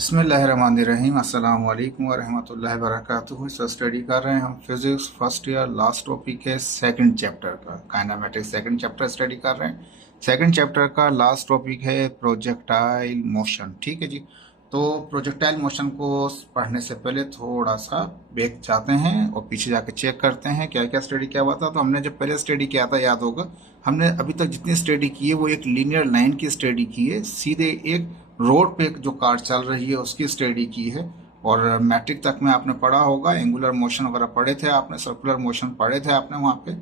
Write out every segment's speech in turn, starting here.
बिस्मिल्लाहिर्रहमानिर्रहीम अस्सलाम वालेकुम वरहमतुल्लाहि वबरकातुहू। सो स्टडी कर रहे हैं हम physics first year last topic है सेकंड चैप्टर का काइनेमेटिक्स। सेकंड चैप्टर स्टडी कर रहे हैं। सेकंड चैप्टर का लास्ट टॉपिक है प्रोजेक्टाइल मोशन। ठीक है जी। तो प्रोजेक्टाइल मोशन को पढ़ने से पहले थोड़ा सा बैक जाते हैं और पीछे जाके चेक करते हैं क्या क्या स्टडी किया हुआ था। तो हमने जब पहले स्टडी किया था याद होगा, हमने अभी तक जितनी स्टडी की है वो एक लीनियर लाइन की स्टडी की है, सीधे एक रोड पे जो कार चल रही है उसकी स्टडी की है। और मैट्रिक तक में आपने पढ़ा होगा, एंगुलर मोशन वगैरह पढ़े थे आपने, सर्कुलर मोशन पढ़े थे आपने वहाँ पे।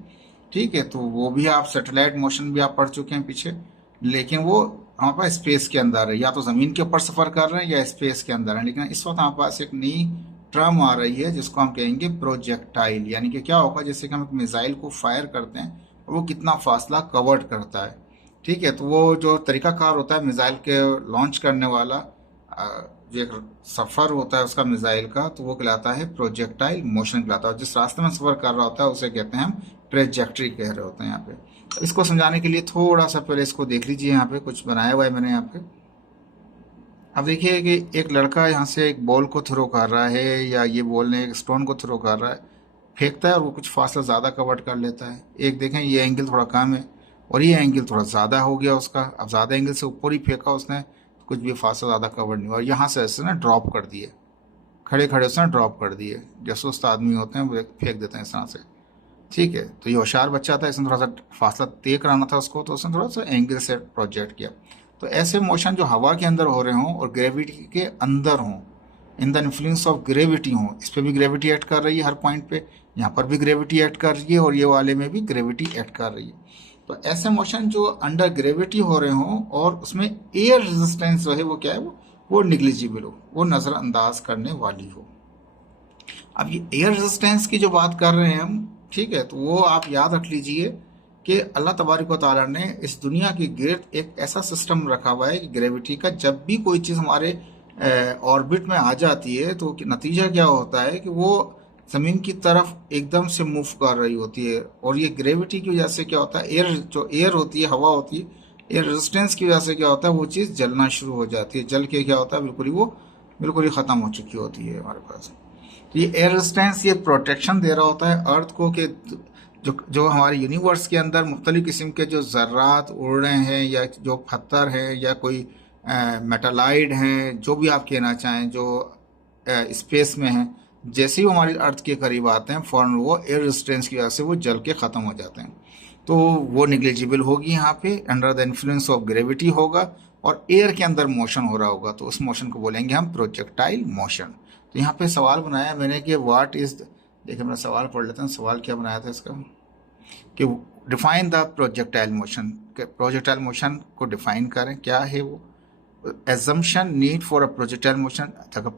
ठीक है, तो वो भी आप सैटेलाइट मोशन भी आप पढ़ चुके हैं पीछे, लेकिन वो हमारे पास स्पेस के अंदर है, या तो ज़मीन के ऊपर सफ़र कर रहे हैं या स्पेस के अंदर है। लेकिन इस वक्त हमारे पास एक नई टर्म आ रही है जिसको हम कहेंगे प्रोजेक्टाइल। यानी कि क्या होगा, जैसे कि हम एक मिसाइल को फायर करते हैं और वो कितना फासला कवर्ड करता है। ठीक है, तो वो जो तरीकाकार होता है मिसाइल के लॉन्च करने वाला, जो एक सफ़र होता है उसका मिसाइल का, तो वो कहलाता है प्रोजेक्टाइल मोशन कहलाता है। और जिस रास्ते में सफ़र कर रहा होता है उसे कहते हैं हम ट्रेजेक्ट्री कह रहे होते हैं यहाँ पे। तो इसको समझाने के लिए थोड़ा सा पहले इसको देख लीजिए। यहाँ पे कुछ बनाया हुआ है मैंने यहाँ पे। अब देखिए कि एक लड़का यहाँ से एक बॉल को थ्रो कर रहा है, या ये बॉल ने एक स्टोन को थ्रो कर रहा है, फेंकता है और वो कुछ फासला ज़्यादा कवर कर लेता है। एक देखें, ये एंगल थोड़ा कम है और ये एंगल थोड़ा ज़्यादा हो गया उसका। अब ज़्यादा एंगल से ऊपर ही फेंका उसने, कुछ भी फासला ज़्यादा कवर नहीं हुआ। और यहाँ से ऐसे ना ड्रॉप कर दिए, खड़े खड़े उसने ड्रॉप कर दिए। जैसे उस आदमी होते हैं वो फेंक देते हैं इस तरह से। ठीक है, तो ये होशियार बच्चा था, इसने थोड़ा सा फासला तय कराना था उसको, तो उसने थोड़ा सा एंगल से प्रोजेक्ट किया। तो ऐसे मोशन जो हवा के अंदर हो रहे हों और ग्रेविटी के अंदर हों, in the influence of gravity हों, इस पर भी ग्रेविटी एक्ट कर रही है हर पॉइंट पे, यहाँ पर भी ग्रेविटी एक्ट कर रही है और ये वाले में भी ग्रेविटी एक्ट कर रही है। तो ऐसे मोशन जो अंडर ग्रेविटी हो रहे हों और उसमें एयर रेजिस्टेंस जो है वो क्या है, वो निग्लिजिबल हो, वो नज़रअंदाज करने वाली हो। अब ये एयर रेजिस्टेंस की जो बात कर रहे हैं हम, ठीक है, तो वो आप याद रख लीजिए कि अल्लाह तबारक व तआला ने इस दुनिया के गिर्द एक ऐसा सिस्टम रखा हुआ है कि ग्रेविटी का, जब भी कोई चीज़ हमारे ऑर्बिट में आ जाती है तो नतीजा क्या होता है कि वो ज़मीन की तरफ एकदम से मूव कर रही होती है। और ये ग्रेविटी की वजह से क्या होता है, एयर जो एयर होती है, हवा होती है, एयर रेजिस्टेंस की वजह से क्या होता है, वो चीज़ जलना शुरू हो जाती है। जल के क्या होता है, बिल्कुल ही ख़त्म हो चुकी होती है हमारे पास। तो ये एयर रेजिस्टेंस ये प्रोटेक्शन दे रहा होता है अर्थ को, कि जो जो हमारे यूनिवर्स के अंदर मुख्तलिफ़ किस्म के जो ज़र्रात उड़ रहे हैं, या जो पत्थर हैं, या कोई मेटालाइड हैं, जो भी आप कहना चाहें, जो स्पेस में हैं, जैसे ही वो हमारी अर्थ के करीब आते हैं फ़ौरन वो एयर रेजिस्टेंस की वजह से वो जल के ख़त्म हो जाते हैं। तो वो निग्लिजिबल होगी यहाँ पे, under the influence of gravity होगा और एयर के अंदर मोशन हो रहा होगा, तो उस मोशन को बोलेंगे हम प्रोजेक्टाइल मोशन। तो यहाँ पे सवाल बनाया मैंने कि व्हाट इज, देखिए मैं सवाल पढ़ लेता हूँ। सवाल क्या बनाया था इसका, कि define the projectile motion, projectile motion को डिफाइन करें, क्या है वो assumption need for a projectile motion. अगर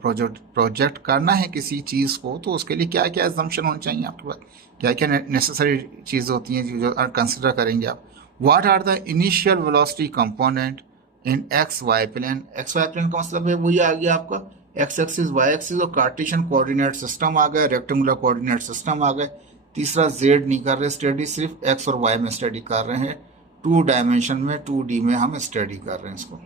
प्रोजेक्ट करना है किसी चीज़ को तो उसके लिए क्या क्या एजम्पशन होने चाहिए आपके पास, क्या क्या नेसेसरी चीज़ होती हैं जो कंसिडर करेंगे आप। What are the initial velocity component in X Y plane. X Y plane का मतलब है वही आ गया आपका एक्स एक्सिस, वाई एक्सिस और कार्टेशियन कोऑर्डिनेट सिस्टम आ गए, रेक्टेंगुलर कोऑर्डिनेट सिस्टम आ गए। तीसरा जेड नहीं कर रहे स्टडी, सिर्फ एक्स और वाई में स्टडी कर रहे हैं, 2 डायमेंशन में 2D में हम स्टडी कर रहे हैं इसको।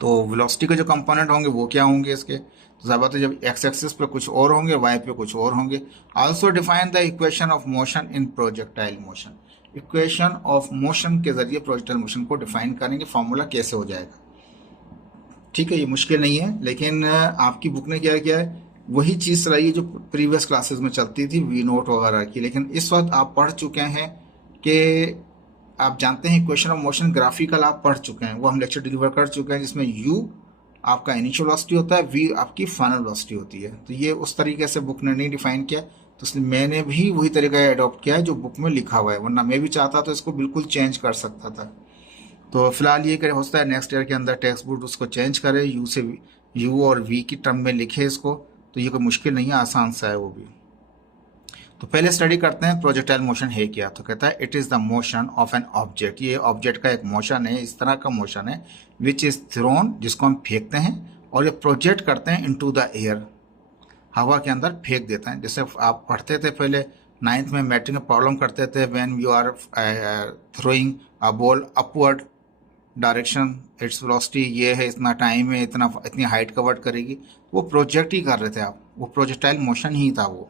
तो वेलोसिटी के जो कंपोनेंट होंगे वो क्या होंगे इसके, तो ज़ाहिर बात है जब एक्स एक्सिस पे कुछ और होंगे, वाई पे कुछ और होंगे। Also define the equation of motion in projectile motion. Equation of motion के जरिए प्रोजेक्टाइल मोशन को डिफाइन करेंगे, फॉर्मूला कैसे हो जाएगा। ठीक है, ये मुश्किल नहीं है, लेकिन आपकी बुक ने क्या किया है, वही चीज़ चलाई है जो प्रीवियस क्लासेस में चलती थी, वी नोट वगैरह की। लेकिन इस वक्त आप पढ़ चुके हैं कि आप जानते हैं इक्वेशन ऑफ मोशन ग्राफिकल आप पढ़ चुके हैं, वो हम लेक्चर डिलीवर कर चुके हैं, जिसमें यू आपका इनिशियल वेलोसिटी होता है, वी आपकी फाइनल वेलोसिटी होती है। तो ये उस तरीके से बुक ने नहीं डिफाइन किया, तो इसलिए मैंने भी वही तरीका अडॉप्ट किया है जो बुक में लिखा हुआ है, वरना मैं भी चाहता तो इसको बिल्कुल चेंज कर सकता था। तो फिलहाल ये कर होता है नेक्स्ट ईयर के अंदर टेक्स्ट बुक उसको चेंज करे, यू से यू और वी की टर्म में लिखे इसको, तो ये कोई मुश्किल नहीं है, आसान सा है वो भी। तो पहले स्टडी करते हैं प्रोजेक्टाइल मोशन है क्या। तो कहता है it is the motion of an object, ये ऑब्जेक्ट का एक मोशन है, इस तरह का मोशन है, विच इज़ थ्रोन, जिसको हम फेंकते हैं और ये प्रोजेक्ट करते हैं इनटू द एयर, हवा के अंदर फेंक देते हैं। जैसे आप पढ़ते थे पहले 9th में मैट्रिक में प्रॉब्लम करते थे, when you are throwing a ball upward, direction, its velocity ये है, इतना टाइम है, इतनी हाइट कवर करेगी। वो प्रोजेक्ट ही कर रहे थे आप, वो प्रोजेक्टाइल मोशन ही था वो।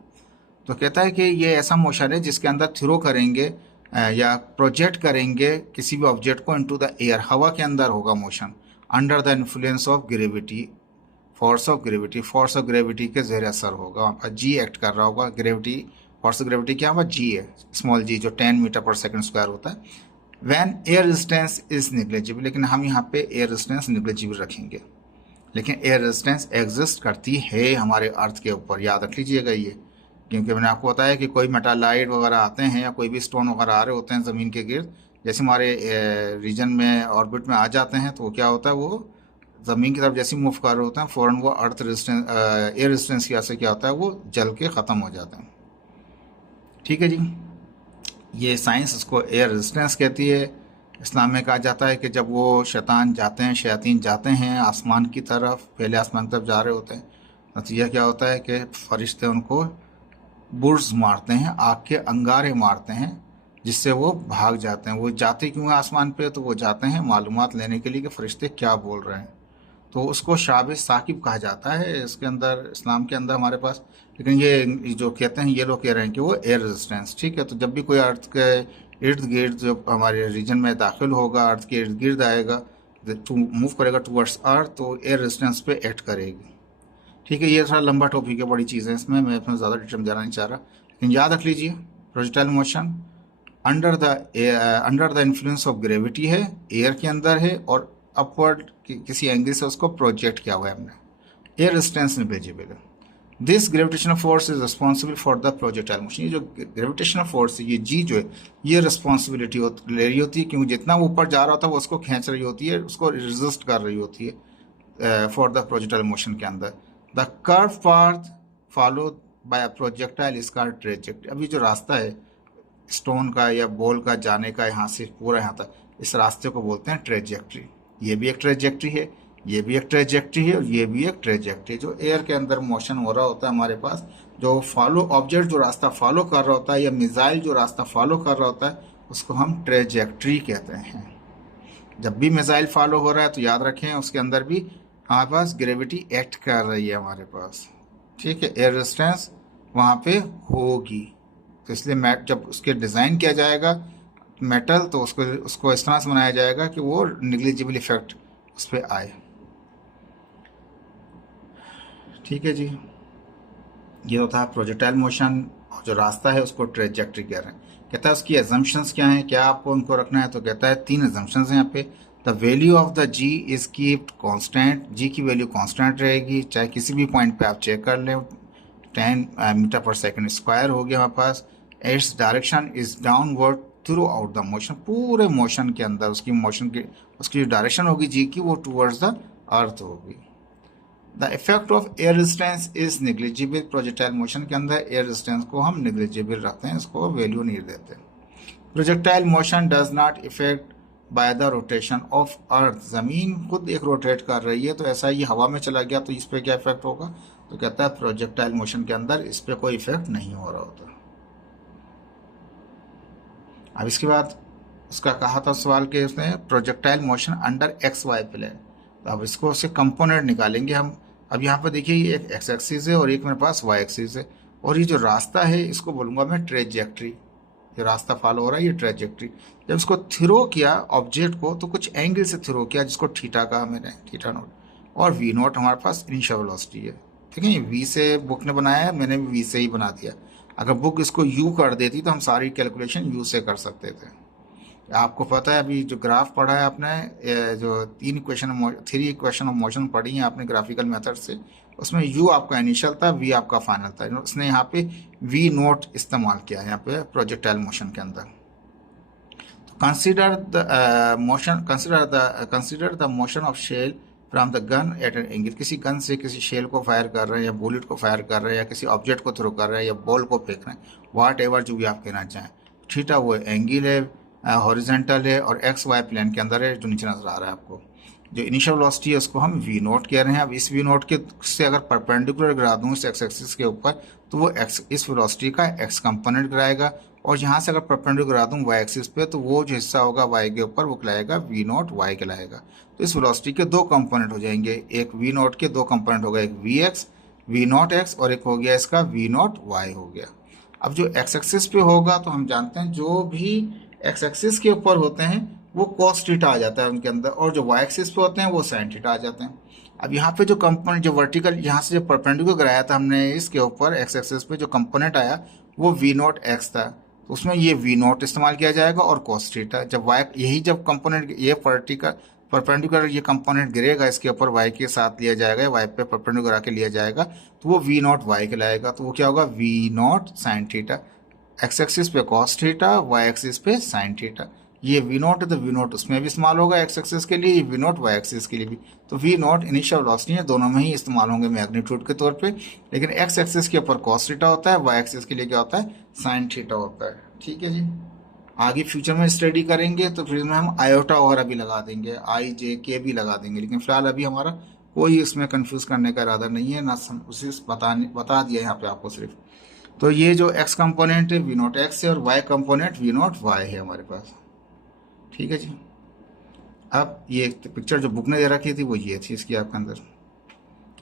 तो कहता है कि ये ऐसा मोशन है जिसके अंदर थ्रो करेंगे या प्रोजेक्ट करेंगे किसी भी ऑब्जेक्ट को इनटू द एयर, हवा के अंदर होगा motion, under the influence of gravity, force of gravity के ज़ेर असर होगा। वहाँ पर जी एक्ट कर रहा होगा, ग्रेविटी, फोर्स ऑफ ग्रेविटी क्या होगा, जी है, स्मॉल जी, जो 10 मीटर पर सेकंड स्क्वायर होता है। When air resistance is negligible, लेकिन हम यहाँ पे एयर रेजिस्टेंस निग्लेजिबल रखेंगे, लेकिन एयर रेजिस्टेंस एग्जिस्ट करती है हमारे अर्थ के ऊपर, याद रख लीजिएगा ये। क्योंकि मैंने आपको बताया कि कोई मेटालाइट वगैरह आते हैं या कोई भी स्टोन वगैरह आ रहे होते हैं ज़मीन के गिर्द, जैसे हमारे रीजन में ऑर्बिट में आ जाते हैं, तो क्या होता है, वो ज़मीन की तरफ जैसे मूव कर रहे होते हैं, फ़ौरन वो अर्थ रेजिस्टेंस, एयर रेजिस्टेंस की वजह से क्या होता है, वो जल के ख़त्म हो जाते हैं। ठीक है जी, ये साइंस इसको एयर रेजिस्टेंस कहती है। इस्लाम में कहा जाता है कि जब वो शैतान जाते हैं आसमान की तरफ, पहले आसमान की तरफ जा रहे होते हैं, नतीजा क्या होता है कि फरिश्ते उनको बुर्ज मारते हैं, आग के अंगारे मारते हैं, जिससे वो भाग जाते हैं। वो जाते क्यों हैं आसमान पे, तो वो जाते हैं मालूमात लेने के लिए कि फरिश्ते क्या बोल रहे हैं। तो उसको शाब साकिब कहा जाता है इसके अंदर, इस्लाम के अंदर हमारे पास। लेकिन ये जो कहते हैं, ये लोग कह रहे हैं कि वो एयर रेजिस्टेंस, ठीक है। तो जब भी कोई अर्थ के इर्द गिर्द जो हमारे रीजन में दाखिल होगा, अर्थ के इर्द गिर्द आएगा, टू मूव करेगा टूवर्ड्स अर्थ, तो एयर रेजिस्टेंस पे एक्ट करेगी। ठीक है, ये थोड़ा लंबा टॉपिक है, बड़ी चीज़ें इसमें, मैं इसमें ज़्यादा डिटेल में जाना नहीं चाह रहा, लेकिन याद रख लीजिए projectile motion under the influence of gravity है, एयर के अंदर है, और अपवर्ड किसी एंगल से उसको प्रोजेक्ट किया हुआ है हमने, एयर रेजिस्टेंस नेग्लिजिबल है। This gravitational force is responsible for the projectile motion. ये जो ग्रेविटेशनल फोर्स है, ये जी जो है, ये रिस्पॉन्सिबिलिटी ले रही होती है, क्योंकि जितना वो ऊपर जा रहा होता है वो उसको खींच रही होती है, उसको रेजिस्ट कर रही होती है फॉर द प्रोजेक्टाइल मोशन के अंदर। The curve path follow by a projectile is called trajectory. अभी जो रास्ता है स्टोन का या बॉल का जाने का, यहाँ से पूरा यहाँ तक, इस रास्ते को बोलते हैं ट्रेजेक्ट्री। ये भी एक ट्रेजेक्ट्री है, ये भी एक ट्रेजेक्ट्री है, और ये भी एक ट्रेजेक्ट्री। जो एयर के अंदर मोशन हो रहा होता है हमारे पास, जो फॉलो ऑब्जेक्ट जो रास्ता फॉलो कर रहा होता है, या मिसाइल जो रास्ता फॉलो कर रहा होता है, उसको हम ट्रेजेक्ट्री कहते हैं। जब भी मिसाइल फॉलो हो रहा है तो याद रखें उसके अंदर भी हमारे पास ग्रेविटी एक्ट कर रही है हमारे पास, ठीक है। एयर रेजिस्टेंस वहाँ पे होगी, तो इसलिए जब उसके डिज़ाइन किया जाएगा मेटल, तो उसको इस तरह से बनाया जाएगा कि वो निग्लिजिबल इफेक्ट उस पर आए। ठीक है जी, ये होता है प्रोजेक्टाइल मोशन, और जो रास्ता है उसको ट्रेजेक्ट्री कह रहे हैं। कहता है उसकी एजम्पशंस क्या हैं, क्या आपको उनको रखना है, तो कहता है 3 एजम्पशंस हैं यहाँ पे। The value of the G is keeped constant, G की वैल्यू कांस्टेंट रहेगी, चाहे किसी भी पॉइंट पे आप चेक कर लें। 10 मीटर पर सेकंड स्क्वायर हो गया हमारे पास। It's direction is downward throughout the motion, पूरे मोशन के अंदर उसकी जो डायरेक्शन होगी जी की, वो टूवर्ड्स द अर्थ होगी। The effect of air resistance is negligible, projectile motion के अंदर एयर रेजिस्टेंस को हम निग्लिजिबल रखते हैं, इसको वैल्यू नहीं देते। Projectile motion does not effect by the rotation of earth, ज़मीन खुद एक रोटेट कर रही है, तो ऐसा ही हवा में चला गया तो इस पर क्या इफेक्ट होगा, तो कहता है प्रोजेक्टाइल मोशन के अंदर इस पर कोई इफेक्ट नहीं हो रहा होता। अब इसके बाद उसका कहा था सवाल के उसने projectile motion under X Y plane, तो अब इसको उससे कंपोनेंट निकालेंगे हम। अब यहाँ पर देखिए ये एक एक्स एक्सिस है और एक मेरे पास वाई एक्सिस है, और ये जो रास्ता है इसको बोलूँगा मैं ट्रेजेक्ट्री, जो रास्ता फॉलो हो रहा है ये ट्रेजेक्ट्री। जब इसको थ्रो किया ऑब्जेक्ट को, तो कुछ एंगल से थ्रो किया, जिसको थीटा कहा मैंने, थीटा नोट, और वी नोट हमारे पास इनिशियल वेलोसिटी है। ठीक है, ये वी से बुक ने बनाया है, मैंने भी वी से ही बना दिया। अगर बुक इसको यू कर देती तो हम सारी कैलकुलेशन यू से कर सकते थे। आपको पता है अभी जो ग्राफ पढ़ा है आपने, जो 3 इक्वेशन ऑफ मोशन पढ़ी है आपने ग्राफिकल मेथड से, उसमें यू आपका इनिशियल था, वी आपका फाइनल था। उसने यहाँ पे वी नोट इस्तेमाल किया है यहाँ पे प्रोजेक्टाइल मोशन के अंदर। तो consider the motion of shell from the gun at an angle, किसी गन से किसी शेल को फायर कर रहे हैं, या बुलेट को फायर कर रहे हैं, या किसी ऑब्जेक्ट को थ्रो कर रहे हैं, या बॉल को फेंक रहे हैं, वाट एवर जो भी आप कहना चाहें। थीटा वो एंगल है, हॉरिजेंटल है, और एक्स वाई प्लेन के अंदर है जो नीचे नजर आ रहा है आपको। जो इनिशियल वेलोसिटी है उसको हम वी नोट कह रहे हैं। अब इस वी नोट के से अगर परपेंडिकुलर गिरा दूँ इस एक्स एक्सिस के ऊपर, तो वो एक्स इस वेलोसिटी का एक्स कंपोनेंट गिराएगा, और यहाँ से अगर परपेंडिकुलर करा दूँ वाई एक्सिस पे तो वो जो हिस्सा होगा वाई के ऊपर वो कहलाएगा वी नॉट वाई कहलाएगा। तो इस वेलोसिटी के दो कंपोनेंट हो जाएंगे, एक वी नॉट के दो कंपोनेंट हो गए, एक V X we naught X और एक हो गया इसका वी नॉट वाई हो गया। अब जो एक्स एक्सिस पे होगा तो हम जानते हैं जो भी एक्स एक्सिस के ऊपर होते हैं वो कॉस थीटा आ जाता है उनके अंदर, और जो वाई एक्सिस पे होते हैं वो साइन थीटा आ जाते हैं। अब यहाँ पे जो कंपोनेंट जो वर्टिकल यहाँ से जो परपेंडिकुलर कराया था हमने इसके ऊपर एक्स एक्सिस पे जो कंपोनेंट आया वो वी नॉट एक्स था, तो उसमें ये वी नॉट इस्तेमाल किया जाएगा और कॉस थीटा। जब वाई यही जब कंपोनेंट ये परपेंडिकुलर ये कंपोनेंट गिरेगा इसके ऊपर वाई के साथ लिया जाएगा, वाई पे परपेंडिकुलर आके लिया जाएगा तो वो वी नॉट वाई कहलाएगा। तो वो क्या होगा V naught sine theta, X axis पे कॉस थीटा वाई एक्सिस पे साइन थीटा। ये वी नॉट है तो वी नॉट उसमें भी इस्तेमाल होगा एक्स एक्सिस के लिए, वी नॉट वाई एक्सिस के लिए भी। तो वी नॉट इनिशियल वेलोसिटी है, दोनों में ही इस्तेमाल होंगे मैग्नीट्यूड के तौर पे, लेकिन एक्स एक्सिस के ऊपर कॉस थीटा होता है, वाई एक्सिस के लिए क्या होता है साइन थीटा होता है। ठीक है जी, आगे फ्यूचर में स्टडी करेंगे तो फिर में हम आयोटा वगैरह भी लगा देंगे, आई जे के भी लगा देंगे, लेकिन फिलहाल अभी हमारा कोई इसमें कंफ्यूज करने का इरादा नहीं है ना, उसे बता दिया यहाँ पे आपको सिर्फ। तो ये जो x कंपोनेंट है वी नॉट एक्स है और y component V naught Y है हमारे पास। ठीक है जी, अब ये पिक्चर जो बुक ने दे रखी थी वो ये थी इसकी आपके अंदर,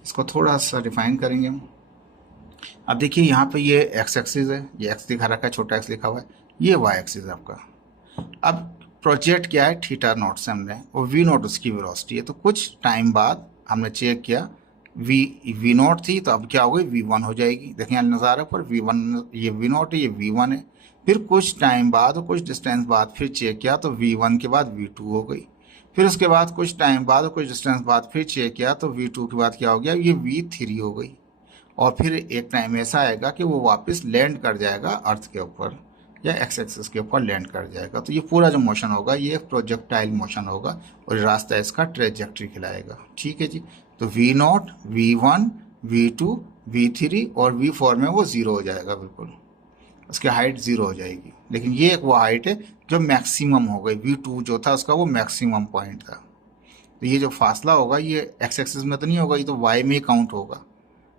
इसको थोड़ा सा डिफाइन करेंगे हम। अब देखिए यहाँ पे ये x एक्सिस है, ये x दिखा रखा है, छोटा x लिखा हुआ है, ये y एक्सिस है आपका। अब प्रोजेक्ट क्या है थीटा नॉट से हमने, और वी नॉट उसकी वेलोसिटी है। तो कुछ टाइम बाद हमने चेक किया वी नॉट थी तो अब क्या हो गई वी वन हो जाएगी। देखें यहाँ नज़ारा पर वी वन, ये वी नॉट है ये वी वन है। फिर कुछ टाइम बाद और कुछ डिस्टेंस बाद फिर चेक किया तो वी वन के बाद वी टू हो गई। फिर उसके बाद कुछ टाइम बाद और कुछ डिस्टेंस बाद फिर चेक किया तो वी टू के बाद क्या हो गया ये वी थ्री हो गई। और फिर एक टाइम ऐसा आएगा कि वो वापस लैंड कर जाएगा अर्थ के ऊपर या एक्स एक्सिस के ऊपर लैंड कर जाएगा। तो ये पूरा जो मोशन होगा ये एक प्रोजेक्टाइल मोशन होगा और रास्ता इसका ट्रेजेक्ट्री खिलाएगा। ठीक है जी, तो we naught V one V two V three और वी फोर में वो ज़ीरो हो जाएगा, बिल्कुल उसकी हाइट ज़ीरो हो जाएगी। लेकिन ये एक वो हाइट है जो मैक्सिमम हो गई, वी टू जो था उसका वो मैक्सिमम पॉइंट था। तो ये जो फासला होगा ये एक्स एक्सिस में तो नहीं होगा, ये तो वाई में ही काउंट होगा।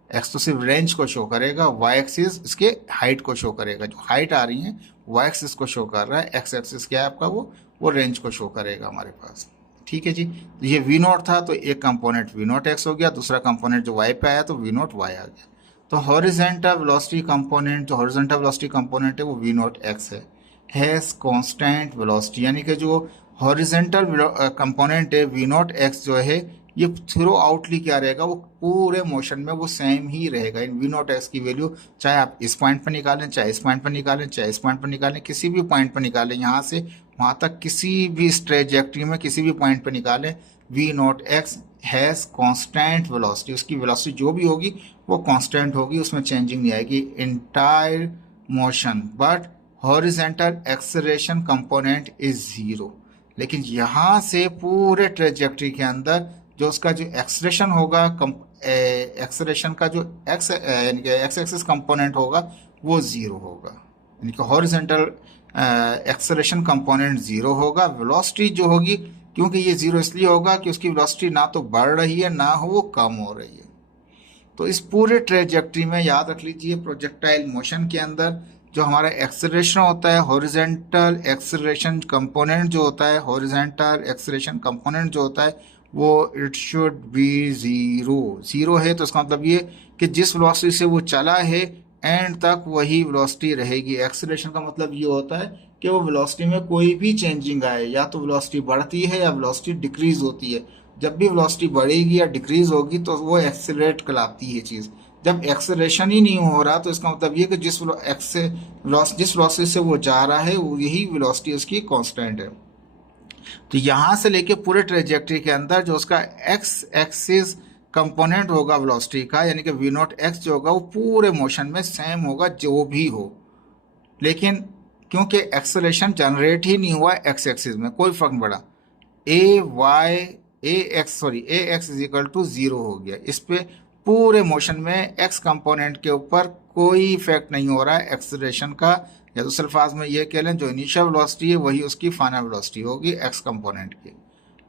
एक्स तो सिर्फ रेंज को शो करेगा, वाई एक्सिस इसके हाइट को शो करेगा, जो हाइट आ रही है वाई एक्सिस को शो कर रहा है, एक्स एक्सिस क्या है आपका वो रेंज को शो करेगा हमारे पास। ठीक है जी, तो ये वी नॉट था तो एक कंपोनेंट वी नॉट एक्स हो गया, दूसरा कंपोनेंट जो वाई पे आया तो वी नॉट वाई आ गया। तो हॉरिजेंटल वेलोसिटी कंपोनेंट, जो हॉरिजेंटल वेलोसिटी कंपोनेंट है वो we naught X has constant velocity, यानी कि जो हॉरिजेंटल कंपोनेंट है वी नॉट एक्स जो है ये थ्रू आउटली क्या रहेगा वो पूरे मोशन में वो सेम ही रहेगा। इन वी नॉट एक्स की वैल्यू चाहे आप इस पॉइंट पर निकालें, चाहे इस पॉइंट पर निकालें, चाहे इस पॉइंट पर निकालें, किसी भी पॉइंट पर निकालें, यहाँ से वहाँ तक किसी भी ट्रैजेक्टरी में किसी भी पॉइंट पर निकालें, V naught X has constant velocity, उसकी वेलोसिटी जो भी होगी वो कांस्टेंट होगी, उसमें चेंजिंग नहीं आएगी entire motion. But horizontal acceleration component is zero. लेकिन यहाँ से पूरे ट्रैजेक्टरी के अंदर जो उसका जो एक्सेलरेशन होगा, एक्सेलरेशन का जो यानी कि एक्स एक्सिस कंपोनेंट होगा वो ज़ीरो होगा, यानी कि हॉरिजेंटल एक्सेलरेशन कंपोनेंट ज़ीरो होगा। वेलोसिटी जो होगी, क्योंकि ये ज़ीरो इसलिए होगा कि उसकी वेलोसिटी ना तो बढ़ रही है ना वो कम हो रही है। तो इस पूरे ट्रैजेक्टरी में याद रख लीजिए प्रोजेक्टाइल मोशन के अंदर जो हमारा एक्सेलरेशन होता है, हॉरिजेंटल एक्सेलरेशन कंपोनेंट जो होता है, हॉरिजेंटल एक्सेलरेशन कंपोनेंट जो होता है वो it should be zero. Zero है तो इसका मतलब ये कि जिस वेलोसिटी से वो चला है एंड तक वही वेलोसिटी रहेगी। एक्सेलरेशन का मतलब ये होता है कि वो वेलोसिटी में कोई भी चेंजिंग आए, या तो वेलोसिटी बढ़ती है या वेलोसिटी डिक्रीज होती है। जब भी वेलोसिटी बढ़ेगी या डिक्रीज होगी तो वो एक्सेलरेट कहलाती है चीज़। जब एक्सेलरेशन ही नहीं हो रहा तो इसका मतलब ये कि जिस वेलोसिटी से वो जा रहा है यही वेलोसिटी उसकी कांस्टेंट है। तो यहाँ से लेके पूरे ट्रेजेक्टरी के अंदर जो उसका एक्स एक्सिस कंपोनेंट होगा वेलोसिटी का, यानी कि वी नॉट एक्स जो होगा वो पूरे मोशन में सेम होगा जो भी हो। लेकिन क्योंकि एक्सेलरेशन जनरेट ही नहीं हुआ एक्स एक्सिस में, कोई फर्क नहीं पड़ा, a x is equal to zero हो गया। इस पे पूरे मोशन में एक्स कंपोनेंट के ऊपर कोई इफेक्ट नहीं हो रहा है एक्सेलरेशन का, या दूसरे अल्फाज में ये कह लें जो इनिशियल वेलोसिटी है वही उसकी फाइनल वेलोसिटी होगी एक्स कंपोनेंट की।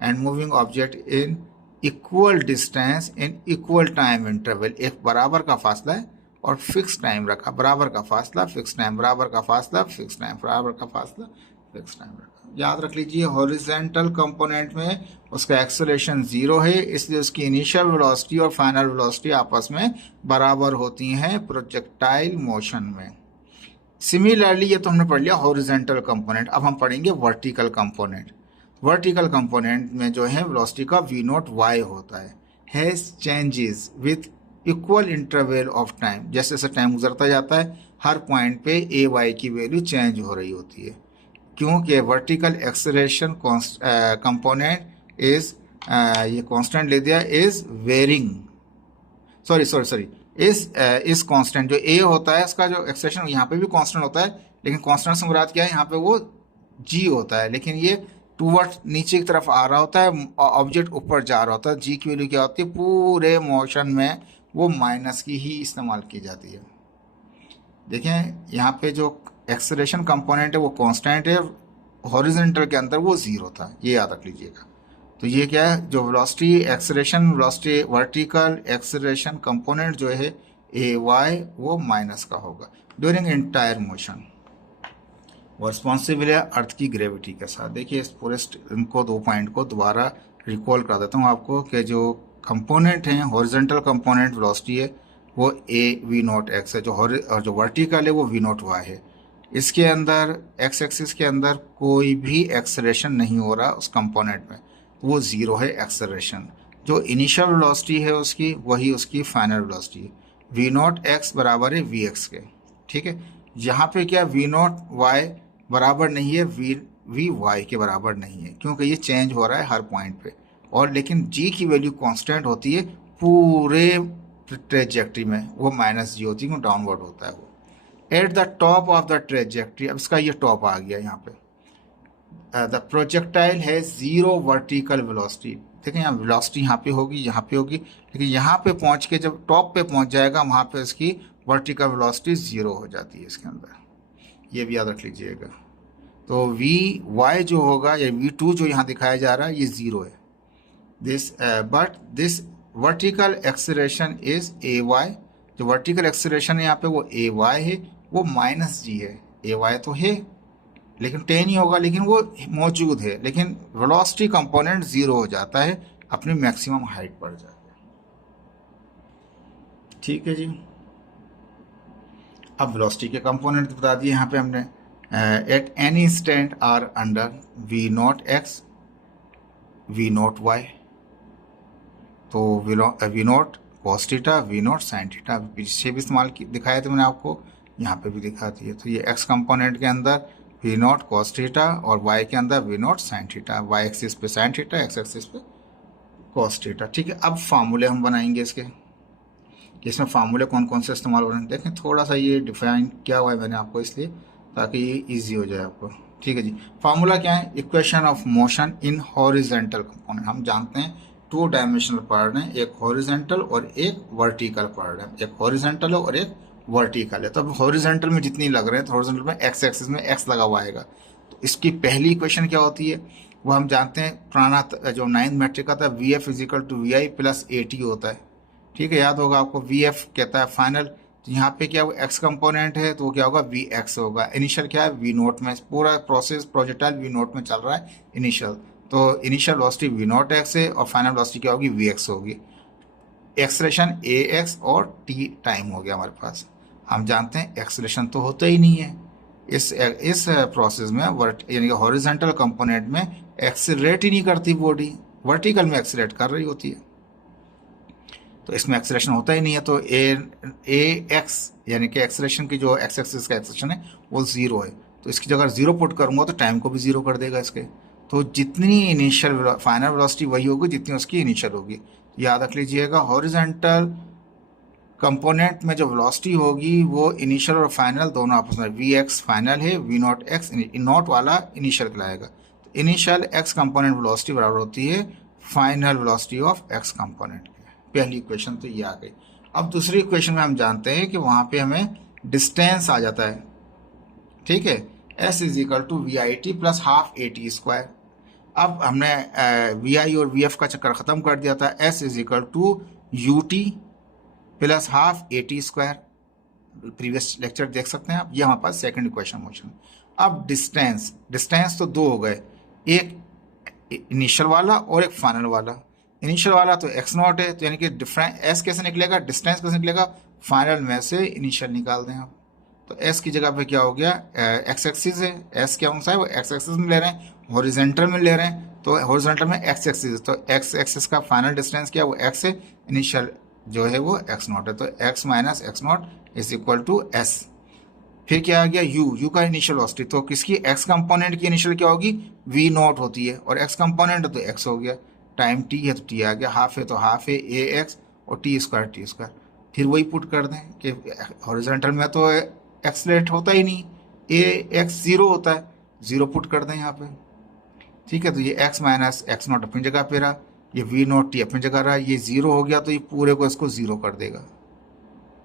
And moving object in equal distance in equal time interval, एक बराबर का फासला है और फिक्स टाइम रखा, बराबर का फासला फिक्स टाइम, बराबर का फासला फिक्स टाइम, बराबर का फासला फिक्स टाइम रखा। याद रख लीजिए हॉरिजेंटल कंपोनेंट में उसका एक्सेलरेशन 0 है, इसलिए उसकी इनिशियल वेलोसिटी और फाइनल वेलोसिटी आपस में बराबर होती हैं प्रोजेक्टाइल मोशन में। सिमिलरली ये तो हमने पढ़ लिया हॉरिजेंटल कंपोनेंट, अब हम पढ़ेंगे वर्टिकल कंपोनेंट। वर्टिकल कंपोनेंट में जो है वेलोसिटी का v नॉट y होता है, has changes with equal interval of time. जैसे जैसे टाइम गुजरता जाता है हर पॉइंट पे ए वाई की वैल्यू चेंज हो रही होती है, क्योंकि वर्टिकल एक्सेलरेशन कंपोनेंट इज ये कांस्टेंट ले दिया इज वेरिंग, सॉरी इस कांस्टेंट जो ए होता है इसका जो एक्सेलरेशन यहाँ पे भी कांस्टेंट होता है, लेकिन कांस्टेंट से मुराद क्या है, यहाँ पे वो जी होता है, लेकिन ये टूवर्ड नीचे की तरफ आ रहा होता है, ऑब्जेक्ट ऊपर जा रहा होता है। जी की वैल्यू क्या होती है, पूरे मोशन में वो माइनस की ही इस्तेमाल की जाती है। देखें यहाँ पे जो एक्सेलरेशन कंपोनेंट है वो कांस्टेंट है, हॉरिजॉन्टल के अंदर वो 0 था, ये याद रख लीजिएगा। तो ये क्या है, जो velocity acceleration velocity vertical acceleration component जो है ए वाई वो माइनस का होगा ड्यूरिंग एंटायर मोशन। वो रिस्पॉन्सिबल है अर्थ की ग्रेविटी के साथ। देखिए इस पूरे इनको 2 पॉइंट को दोबारा रिकॉल कर देता हूँ आपको कि जो कंपोनेंट हैं हॉरिजॉन्टल कंपोनेंट वेलोसिटी है वो ए वी नॉट एक्स है, और जो वर्टिकल है वो वी नॉट वाई है। इसके अंदर एक्स एक्सिस के अंदर कोई भी एक्सेलरेशन नहीं हो रहा उस कंपोनेंट में, वो 0 है एक्सेलरेशन। जो इनिशियल वेलोसिटी है उसकी वही उसकी फाइनल वेलोसिटी है, वी नॉट एक्स बराबर है वी एक्स के। ठीक है, यहाँ पे क्या वी नॉट वाई बराबर नहीं है वी वाई के बराबर नहीं है, क्योंकि ये चेंज हो रहा है हर पॉइंट पे, और लेकिन जी की वैल्यू कांस्टेंट होती है पूरे ट्रेजेक्ट्री में, वो माइनस जी होती है, डाउनवर्ड होता है वो। At the top of the trajectory, अब इसका ये टॉप आ गया यहाँ पे, द प्रोजेक्टाइल है 0 वर्टिकल वेलोसिटी। देखें यहाँ वेलोसिटी यहाँ पे होगी यहाँ पे होगी, लेकिन यहाँ पे पहुँच के जब टॉप पे पहुँच जाएगा वहाँ पे इसकी वर्टिकल वेलोसिटी 0 हो जाती है इसके अंदर, ये भी याद रख लीजिएगा। तो वी वाई जो होगा या v2 जो यहाँ दिखाया जा रहा है ये 0 है, but this vertical acceleration is A Y. जो वर्टिकल एक्सेलरेशन है यहाँ पे वो ए वाई है, वो माइनस जी है। ए वाई तो है लेकिन 10 ही होगा, लेकिन वो मौजूद है, लेकिन वेलोसिटी कंपोनेंट 0 हो जाता है, अपनी मैक्सिमम हाइट पर जाता है। ठीक है जी, अब वेलोसिटी के कंपोनेंट बता दिए यहाँ पे हमने। At any instant are under v naught x we naught Y, तो we naught cos theta we naught sine theta, पीछे भी इस्तेमाल दिखाया था मैंने आपको, यहाँ पे भी दिखा दिया। तो ये एक्स कंपोनेंट के अंदर वी नॉट कॉस थीटा और वाई के अंदर V naught sine theta, Y axis पे साइन थीटा एक्स एक्सिस पे कॉस थीटा। ठीक है, अब फार्मूले हम बनाएंगे इसके, इसमें फार्मूले कौन कौन से इस्तेमाल हो रहे हैं। देखें थोड़ा सा ये डिफाइन किया हुआ है मैंने आपको इसलिए ताकि ये ईजी हो जाए आपको। ठीक है जी, फार्मूला क्या है, equation of motion in horizontal component. हम जानते हैं 2 डायमेंशनल पार्ट हैं, एक हॉरिजेंटल और एक वर्टिकल पार्ट है, एक हॉरिजेंटल है और एक वर्टिकल है। तो अब हॉरिजेंटल में जितनी लग रहे हैं तो हॉरिजेंटल में एक्स एक्सिस में एक्स लगा हुआ आएगा। तो इसकी पहली इक्वेशन क्या होती है, वो हम जानते हैं पुराना जो 9th मैट्रिक का था, V F equal to V I plus A T होता है। ठीक है, याद होगा आपको, वी एफ कहता है फाइनल, तो यहाँ पे क्या एक्स कंपोनेंट है तो वो क्या होगा वी एक्स होगा। इनिशियल क्या है वी नोट में, पूरा प्रोसेस प्रोजेक्टाइल वी नोट में चल रहा है इनिशियल, तो initial velocity V naught X है और फाइनल वेलोसिटी क्या होगी वी एक्स होगी। एक्सेलरेशन ए एक्स और टी टाइम हो गया हमारे पास। हम जानते हैं एक्सेलरेशन तो होता ही नहीं है इस प्रोसेस में, यानी कि हॉरिजॉन्टल कंपोनेंट में एक्सेलरेट ही नहीं करती बॉडी, वर्टिकल में एक्सेलरेट कर रही होती है, तो इसमें एक्सेलरेशन होता ही नहीं है। तो ए एक्स यानी कि एक्सेलरेशन की जो एक्स एक्सिस का एक्सेलरेशन है वो 0 है, तो इसकी जगह 0 पुट करूँगा तो टाइम को भी 0 कर देगा इसके। तो जितनी इनिशियल फाइनल वेलोसिटी वही होगी जितनी उसकी इनिशियल होगी। याद रख लीजिएगा हॉरिजॉन्टल कंपोनेंट में जो वेलोसिटी होगी वो इनिशियल और फाइनल दोनों आपस में, वी एक्स फाइनल है वी नॉट एक्स नॉट वाला इनिशियल कहलाएगा। तो इनिशियल एक्स कंपोनेंट वेलोसिटी बराबर होती है final velocity of x component. पहली इक्वेशन तो ये आ गई। अब दूसरी इक्वेशन में हम जानते हैं कि वहाँ पे हमें डिस्टेंस आ जाता है। ठीक है, S is equal to V I T plus half A T square. अब हमने वी आई और वी एफ का चक्कर ख़त्म कर दिया था, S is equal to U T plus half A T square. Previous lecture देख सकते हैं आप। ये हमारे पास सेकंड इक्वेशन मोशन। अब डिस्टेंस, डिस्टेंस तो दो हो गए, एक इनिशियल वाला और एक फाइनल वाला। इनिशियल वाला तो एक्स नॉट है, तो यानी कि डिफरेंस एस कैसे निकलेगा, डिस्टेंस कैसे निकलेगा, फाइनल में से इनिशियल निकाल दें आप। तो एस की जगह पे क्या हो गया, एक्स एक्सिस है, एस क्या सा है वो एक्स एक्सिस में ले रहे हैं, हॉरिजॉन्टल में ले रहे हैं, तो हॉरिजॉन्टल में एक्स एक्सिस, तो एक्स एक्सिस का फाइनल डिस्टेंस क्या है वो एक्स है, इनिशियल जो है वो एक्स नॉट है, तो X minus x naught is equal to S. फिर क्या आ गया यू, यू का इनिशियल वेलोसिटी, तो किसकी एक्स कंपोनेंट की इनिशियल क्या होगी वी नॉट होती है, और एक्स कंपोनेंट है तो एक्स हो गया, टाइम टी है तो टी आ गया, हाफ है तो हाफ है ए एक्स और टी स्क्वायर। फिर वही पुट कर दें कि हॉरिजॉन्टल में तो एक्सलेट होता ही नहीं, ए एक्स जीरो होता है, जीरो पुट कर दें यहाँ पे। ठीक है, तो ये एक्स माइनस एक्स नॉट अपनी जगह पे रहा, ये वी नॉट टी अपनी जगह रहा, ये जीरो हो गया तो ये पूरे को इसको जीरो कर देगा।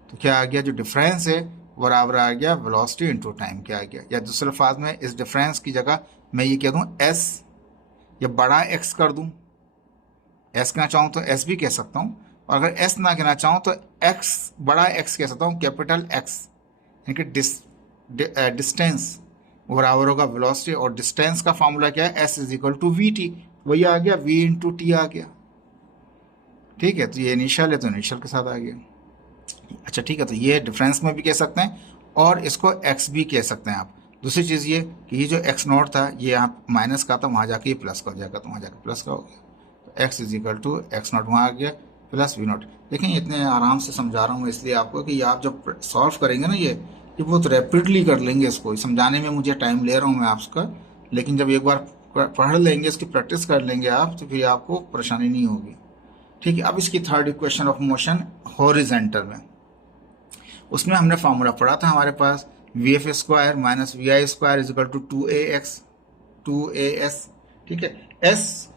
तो क्या आ गया, जो डिफरेंस है बराबर आ गया वेलोसिटी इनटू टाइम क्या आ गया, या दूसरे अल्फाज में इस डिफरेंस की जगह मैं ये कह दूं एस, या बड़ा एक्स कर दूं, एस कहना चाहूँ तो एस भी कह सकता हूँ, और अगर एस ना कहना चाहूँ तो एक्स बड़ा एक्स कह सकता हूँ, कैपिटल एक्स, यानी कि डिस्टेंस बराबर होगा वेलोसिटी, और डिस्टेंस का फॉर्मूला क्या है, S is equal to V T, वही आ गया वी इंटू टी आ गया। ठीक है, तो ये इनिशियल है तो इनिशियल के साथ आ गया। अच्छा ठीक है, तो ये डिफरेंस में भी कह सकते हैं और इसको एक्स भी कह सकते हैं आप। दूसरी चीज़ ये कि ये जो एक्स नॉट था ये यहाँ माइनस का था, वहाँ जाके ये प्लस का हो जाएगा, तो वहाँ जाके प्लस का हो गया, तो X is equal to X naught वहाँ आ गया प्लस वी नॉट। देखिए इतने आराम से समझा रहा हूँ इसलिए आपको कि आप जब सॉल्व करेंगे ना ये बहुत रैपिडली कर लेंगे, इसको समझाने में मुझे टाइम ले रहा हूँ मैं आपका, लेकिन जब एक बार पढ़ लेंगे, इसकी प्रैक्टिस कर लेंगे आप, तो फिर आपको परेशानी नहीं होगी। ठीक है, अब इसकी third equation of motion horizontal में, उसमें हमने फार्मूला पढ़ा था हमारे पास v F square minus we I square is equal to two a x two A S. ठीक है, एस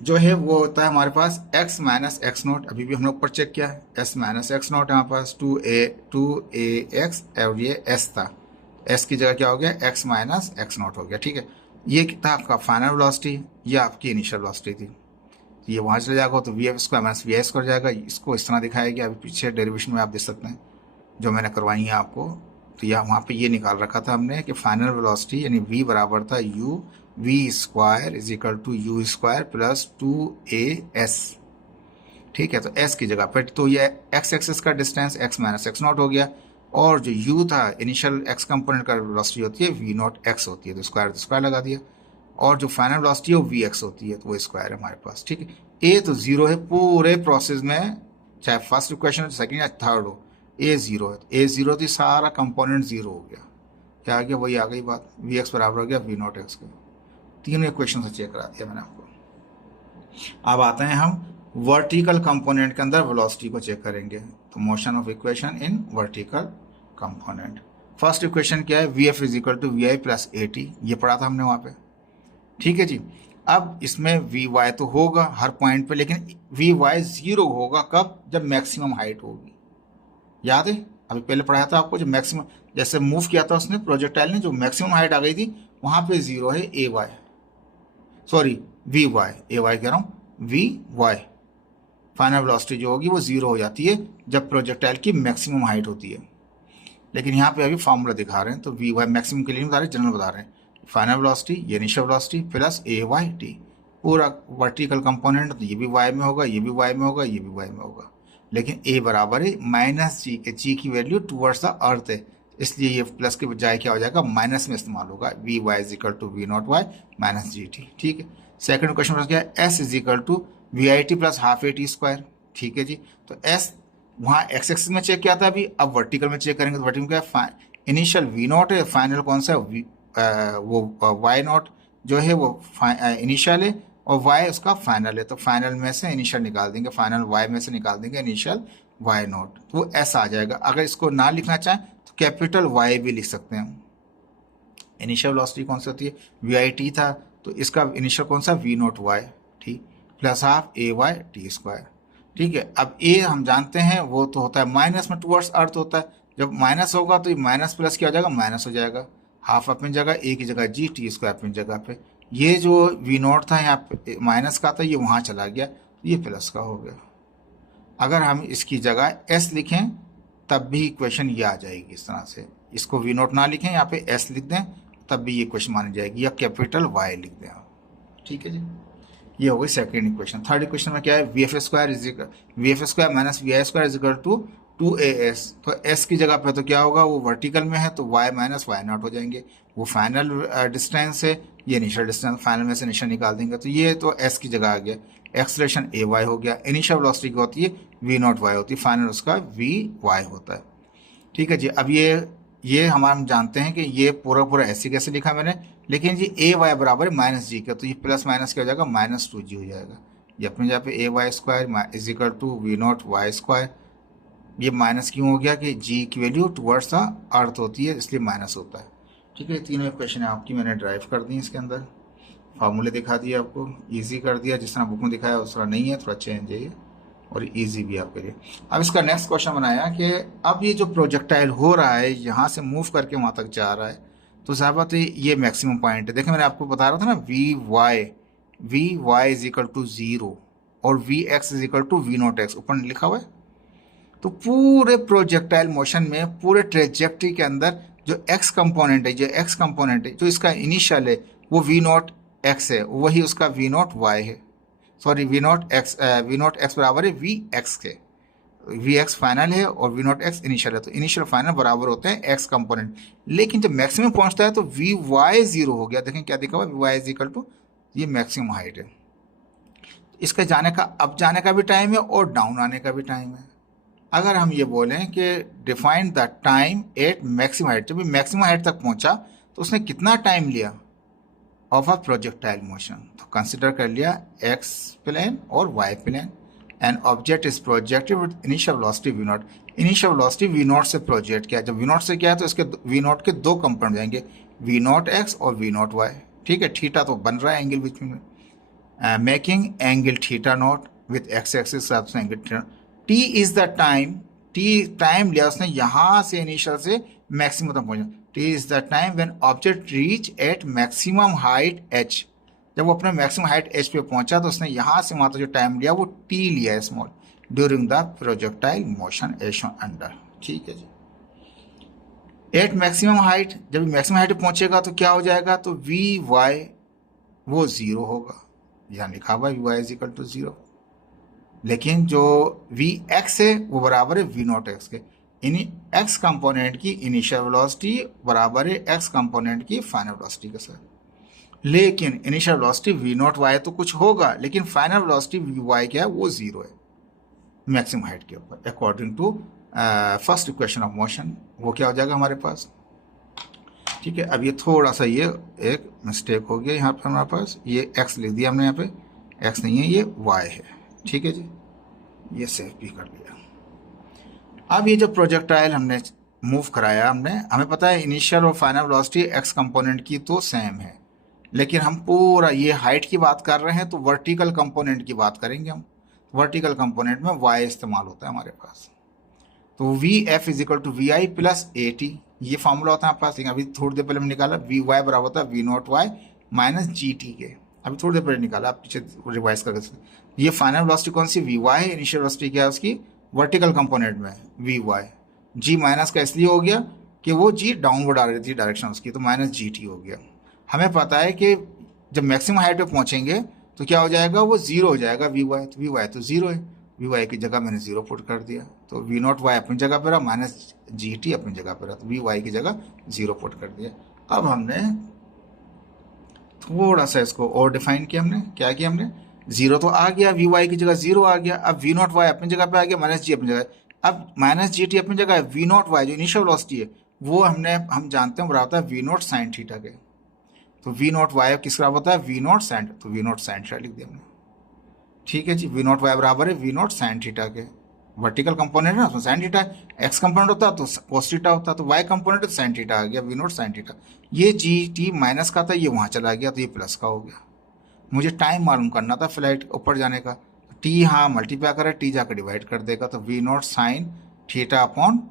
जो है वो होता है हमारे पास एक्स माइनस एक्स नॉट, अभी भी हम लोग पर चेक किया है एस माइनस एक्स नॉट, हमारे पास टू ए एक्स और ये एस था, एस की जगह क्या हो गया एक्स माइनस एक्स नॉट हो गया। ठीक है, ये था आपका फाइनल वेलोसिटी, ये आपकी इनिशियल वेलोसिटी थी, ये वहाँ चले जाएगा तो V F square minus we I square जाएगा, इसको इस तरह दिखाया गया, अभी पीछे डेरिवेशन में आप देख सकते हैं जो मैंने करवाई है आपको। तो यहाँ वहाँ पे ये निकाल रखा था हमने कि फाइनल वेलोसिटी यानी v बराबर था u V square is equal to U square plus two A S. ठीक है, तो s की जगह पर तो ये x एक्सिस का distance x minus x not हो गया, और जो u था इनिशियल x कंपोनेंट का वेलोसिटी होती है v नॉट x होती है, तो स्क्वायर लगा दिया, और जो फाइनल वेलोसिटी है वो वी एक्स होती है, तो वो स्क्वायर है हमारे पास। ठीक है, ए तो जीरो है पूरे प्रोसेस में, चाहे फर्स्ट इक्वेशन सेकंड या थर्ड हो, ए जीरो है, ए जीरो तो सारा कंपोनेंट जीरो हो गया, क्या आ गया वही आ गई बात, वी एक्स बराबर हो गया वी नॉट एक्स का। तीनों इक्वेशन से चेक करा दिया मैंने आपको। अब आते हैं हम वर्टिकल कंपोनेंट के अंदर वेलोसिटी को चेक करेंगे, तो motion of equation in vertical component. First equation क्या है, V F is equal to V I plus A T, ये पढ़ा था हमने वहाँ पे। ठीक है जी, अब इसमें वी वाई तो होगा हर पॉइंट पे, लेकिन वी वाई जीरो होगा कब, जब मैक्सिमम हाइट होगी, याद है अभी पहले पढ़ाया था आपको, जब मैक्सिमम जैसे मूव किया था उसने प्रोजेक्टाइल ने, जो मैक्सिमम हाइट आ गई थी वहां पे जीरो है a y, sorry v y, a y कह रहा हूँ वी वाई, फाइनल वेलोसिटी जो होगी वो जीरो हो जाती है जब प्रोजेक्टाइल की मैक्सिमम हाइट होती है। लेकिन यहाँ पे अभी फॉर्मूला दिखा रहे हैं, तो वी वाई मैक्सिमम के लिए बता रहे हैं, जनरल बता रहे हैं, फाइनल वेलोसिटी ये इनिशियल वेलोसिटी प्लस ए वाई टी, पूरा वर्टिकल कंपोनेंट, तो ये भी वाई में होगा, ये भी वाई में होगा, ये भी वाई में होगा, लेकिन ए बराबर है माइनस जी के, जी की वैल्यू टूवर्ड्स द अर्थ है, इसलिए ये प्लस के बजाय क्या हो जाएगा माइनस में इस्तेमाल होगा, V Y is equal to we naught Y minus G T. ठीक है, सेकंड क्वेश्चन क्या है, S is equal to V I T plus half A T square. ठीक है जी, तो एस वहाँ एक्स एक्सिस में चेक किया था अभी, अब वर्टिकल में चेक करेंगे, तो वर्टिकल क्या है, इनिशियल वी नॉट है, फाइनल कौन सा है वो वाई नॉट जो है वो इनिशियल है, और y उसका फाइनल है, तो फाइनल में से इनिशियल निकाल देंगे, फाइनल y में से निकाल देंगे इनिशियल y नॉट, तो वो ऐसा आ जाएगा। अगर इसको ना लिखना चाहें तो कैपिटल Y भी लिख सकते हैं। इनिशियल वेलोसिटी कौन सी होती है, वी आई टी था, तो इसका इनिशियल कौन सा वी नॉट वाई, ठीक, प्लस हाफ ए वाई टी स्क्वायर। ठीक है, अब ए हम जानते हैं वो तो होता है माइनस में टूवर्ड्स अर्थ होता है, जब माइनस होगा तो ये माइनस प्लस क्या हो जाएगा, माइनस हो जाएगा, हाफ अपनी जगह, ए की जगह जी, टी स्क्वायर अपनी जगह पे, ये जो वी नॉट था यहाँ पे माइनस का था, ये वहाँ चला गया, ये प्लस का हो गया। अगर हम इसकी जगह एस लिखें तब भी इक्वेशन ये आ जाएगी इस तरह से। इसको वी नॉट ना लिखें, यहाँ पे एस लिख दें, तब भी ये इक्वेशन मानी जाएगी, या कैपिटल वाई लिख दें आप। ठीक है जी, ये हो गई सेकेंड इक्वेशन। थर्ड इक्वेशन में क्या है, V F square minus we I square is equal to 2as। तो s की जगह पे तो क्या होगा, वो वर्टिकल में है तो y माइनस वाई नॉट हो जाएंगे। वो फाइनल डिस्टेंस है, ये इनिशियल डिस्टेंस, फाइनल में से इनिशियल निकाल देंगे तो ये तो s की जगह आ गया। एक्सलेशन ए वाई हो गया। इनिशियल वेलोसिटी क्या होती है, वी नॉट वाई होती है, फाइनल उसका वी वाई होता है। ठीक है जी, अब ये हम जानते हैं कि ये पूरा पूरा ऐसे कैसे लिखा मैंने, लेकिन जी ए वाई बराबर है माइनस जी का, तो ये प्लस माइनस क्या हो जाएगा, -2g हो जाएगा। ये अपने जगह पे a y square is equal to we naught y square. ये माइनस क्यों हो गया कि g की वैल्यू टुवर्ड्स द अर्थ होती है, इसलिए माइनस होता है। ठीक है, तीनों इक्वेशन आपकी मैंने ड्राइव कर दी, इसके अंदर फार्मूले दिखा दिए आपको, इजी कर दिया, जिस तरह बुक में दिखाया उस तरह नहीं है, थोड़ा चेंज है ये, और इजी भी आपके लिए। अब इसका नेक्स्ट क्वेश्चन बनाया कि अब ये जो प्रोजेक्टाइल हो रहा है यहाँ से मूव करके वहाँ तक जा रहा है, तो साहब बात ये मैक्सिमम पॉइंट है। देखिए मैंने आपको बता रहा था ना, V Y is equal to 0 और V X is equal to we naught X ऊपर लिखा हुआ है। तो पूरे प्रोजेक्टाइल मोशन में पूरे ट्रेजेक्ट्री के अंदर जो एक्स कंपोनेंट है, जो इसका इनिशियल है वो वी नॉट एक्स है, वही उसका वी नॉट वाई है, सॉरी वी नॉट एक्स बराबर है वी एक्स के। वी एक्स फाइनल है और वी नॉट एक्स इनिशियल है, तो इनिशियल फाइनल बराबर होते हैं एक्स कंपोनेंट। लेकिन जब मैक्सिमम पहुंचता है तो वी वाई 0 हो गया। देखें क्या दिखा हुआ, V Y is equal to, ये मैक्सिमम हाइट है। इसका जाने का अप जाने का भी टाइम है और डाउन आने का भी टाइम है। अगर हम ये बोलें कि define the time at maximum height, जब मैक्सिमम हाइट तक पहुंचा तो उसने कितना टाइम लिया ऑफ अ प्रोजेक्टाइल मोशन, तो कंसिडर कर लिया एक्स प्लेन और Y plane. An object is projected with initial velocity V naught, initial velocity V naught से प्रोजेक्ट किया। जब वी नॉट से किया तो इसके वी नॉट के दो कंपोनेंट जाएंगे, वी नॉट एक्स और वी नॉट वाई। ठीक है, थीटा तो बन रहा है एंगल बीच में, making angle theta naught with x axis angle theta. T is the time, T time लिया उसने यहाँ से इनिशियल से मैक्सिमम तक पहुंचा। T is the time when object reach at maximum height H, जब वो अपने मैक्सिमम हाइट एच पे पहुंचा तो उसने यहाँ से वहाँ तक जो टाइम लिया वो टी लिया है small, during the projectile motion as shown under. ठीक है जी, एट मैक्सिमम हाइट, जब मैक्सिमम हाइट पहुंचेगा तो क्या हो जाएगा, तो वी वाई वो 0 होगा, यहाँ लिखा हुआ V Y is equal to 0। लेकिन जो वी एक्स है वो बराबर है वी नॉट एक्स के, एक्स कंपोनेंट की इनिशियल वेलोसिटी बराबर है एक्स कंपोनेंट की फाइनल वेलोसिटी के साथ। लेकिन initial velocity V naught Y तो कुछ होगा, लेकिन फाइनल वेलोसिटी वी वाई क्या है, वो 0 है मैक्सिमम हाइट के ऊपर, according to first equation of motion. वो क्या हो जाएगा हमारे पास। ठीक है, अब ये थोड़ा सा ये एक मिस्टेक हो गया यहाँ पर, हमारे पास ये एक्स लिख दिया हमने, यहाँ पे एक्स नहीं है ये वाई है। ठीक है जी, ये सेव भी कर लिया। अब ये जो प्रोजेक्टाइल हमने मूव कराया, हमें पता है इनिशियल और फाइनल वेलोसिटी एक्स कंपोनेंट की तो सेम है, लेकिन हम पूरा ये हाइट की बात कर रहे हैं तो वर्टिकल कंपोनेंट की बात करेंगे हम। वर्टिकल कंपोनेंट में वाई इस्तेमाल होता है हमारे पास, तो V F is equal to V I plus A T, ये फॉर्मूला होता है हमारे पास। अभी थोड़ी देर पहले हमने निकाला, वी वाई बराबर होता है V naught Y minus G T के, अभी थोड़ी देर पहले निकाला, आप पीछे रिवाइज करके। ये फाइनल वेलोसिटी कौन सी, वी वाई है, इनिशियल वेलोसिटी क्या है उसकी वर्टिकल कंपोनेंट में वी वाई। जी माइनस का इसलिए हो गया कि वो जी डाउनवर्ड आ रही थी डायरेक्शन उसकी, तो माइनस जी टी हो गया। हमें पता है कि जब मैक्सिमम हाइट पे पहुंचेंगे तो क्या हो जाएगा, वो 0 हो जाएगा वी वाई, तो वी वाई तो 0 है, वी वाई की जगह मैंने 0 पुट कर दिया, तो वी नॉट वाई अपनी जगह पर रहा, माइनस जी टी अपनी जगह पर रहा, तो वी वाई की जगह 0 पुट कर दिया। अब हमने थोड़ा सा इसको और डिफाइन किया, हमने क्या किया, हमने 0 तो आ गया, वी वाई की जगह 0 आ गया, अब वी नॉट वाई अपनी जगह पे आ गया, माइनस जी अपनी जगह, अब माइनस जी टी अपनी जगह है, वी नॉट वाई जो इनिशियल वेलोसिटी है वो हम जानते हैं बराबर है वी नॉट साइन थीटा के, तो वी नॉट वाई किस बराबर होता है, वी नॉट साइन, तो वी नॉट साइन थीटा लिख दिया हमने। ठीक है जी, वी नॉट वाई बराबर है वी नॉट साइन थीटा के। वर्टिकल कंपोनेंट है ना, उसमें साइन थीटा, एक्स कंपोनेंट होता तो कोस थीटा होता, तो वाई कंपोनेंट तो साइन थीटा आ गया, वी नॉट साइन थीटा। ये जी टी माइनस का था, ये वहाँ चला गया, तो ये प्लस का हो गया। मुझे टाइम मालूम करना था फ्लाइट ऊपर जाने का, टी हाँ मल्टीप्लाई करे, टी जाकर डिवाइड कर देगा, तो we naught sine theta upon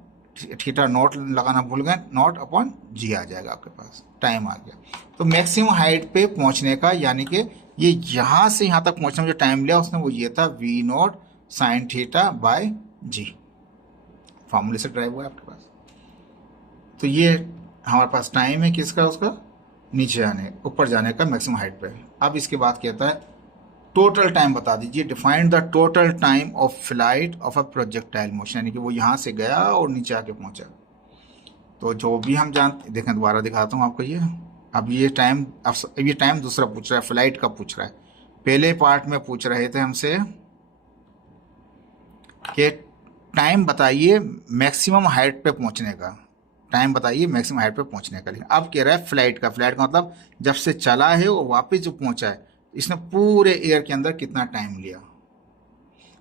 theta naught लगाना भूल गए, नॉट अपॉन जी आ जाएगा आपके पास, टाइम आ गया। तो मैक्सिमम हाइट पे पहुंचने का, यानी कि ये यहाँ से यहाँ तक पहुंचने में जो टाइम लिया उसने वो ये था v naught sine theta by g. फार्मूले से ड्राइव हुआ है आपके पास। तो ये हमारे पास टाइम है किसका, उसका नीचे आने ऊपर जाने का मैक्सिमम हाइट पे। अब इसके बाद कहता है टोटल टाइम बता दीजिए, define the total time of flight of a projectile motion, यानी कि वो यहाँ से गया और नीचे आके पहुंचा। तो जो भी हम जानते, देखें दोबारा दिखाता हूँ आपको ये। अब ये टाइम दूसरा पूछ रहा है, फ्लाइट का पूछ रहा है। पहले पार्ट में पूछ रहे थे हमसे कि टाइम बताइए मैक्सिमम हाइट पे पहुंचने का, टाइम बताइए मैक्सिमम हाइट पे पहुंचने का। लेकिन अब कह रहा है फ्लाइट का मतलब जब से चला है वो वापस जो पहुंचा है, इसने पूरे एयर के अंदर कितना टाइम लिया।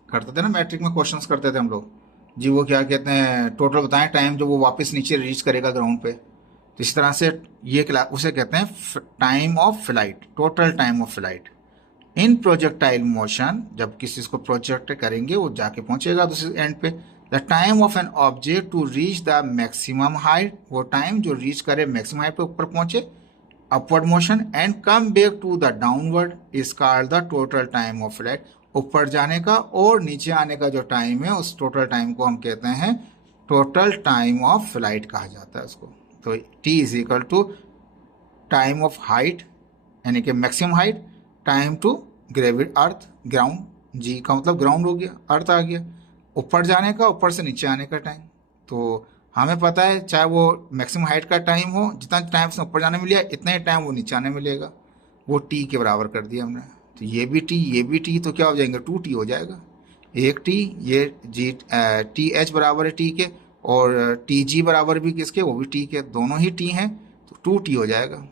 करते थे ना मैट्रिक में क्वेश्चंस करते थे हम लोग जी, वो क्या कहते हैं, टोटल बताएं टाइम जो वो वापस नीचे रीच करेगा ग्राउंड पे। तो इस तरह से ये उसे कहते हैं time of flight, total time of flight in projectile motion. जब किसी को प्रोजेक्ट करेंगे वो जाके पहुंचेगा दूसरे एंड पे। The time of an object to reach the maximum height, वो टाइम जो रीच करे मैक्सिमम हाइट पे ऊपर पहुंचे, upward motion and come back to the downward is called the total time of flight. ऊपर जाने का और नीचे आने का जो टाइम है उस टोटल टाइम को हम कहते हैं टोटल टाइम ऑफ फ्लाइट कहा जाता है उसको। तो t is equal to time of height यानी कि maximum height, time to gravity earth ground, g का मतलब ग्राउंड हो गया, अर्थ आ गया, ऊपर जाने का ऊपर से नीचे आने का टाइम। तो हमें पता है चाहे वो मैक्सिमम हाइट का टाइम हो, जितना टाइम से ऊपर जाने में लिया इतना ही टाइम वो नीचे आने में लेगा, वो टी के बराबर कर दिया हमने। तो ये भी टी तो क्या हो जाएंगे, 2t हो जाएगा। एक टी, ये जी टी एच बराबर है टी के, और टी जी बराबर भी किसके, वो भी टी के, दोनों ही टी हैं, तो 2t हो जाएगा।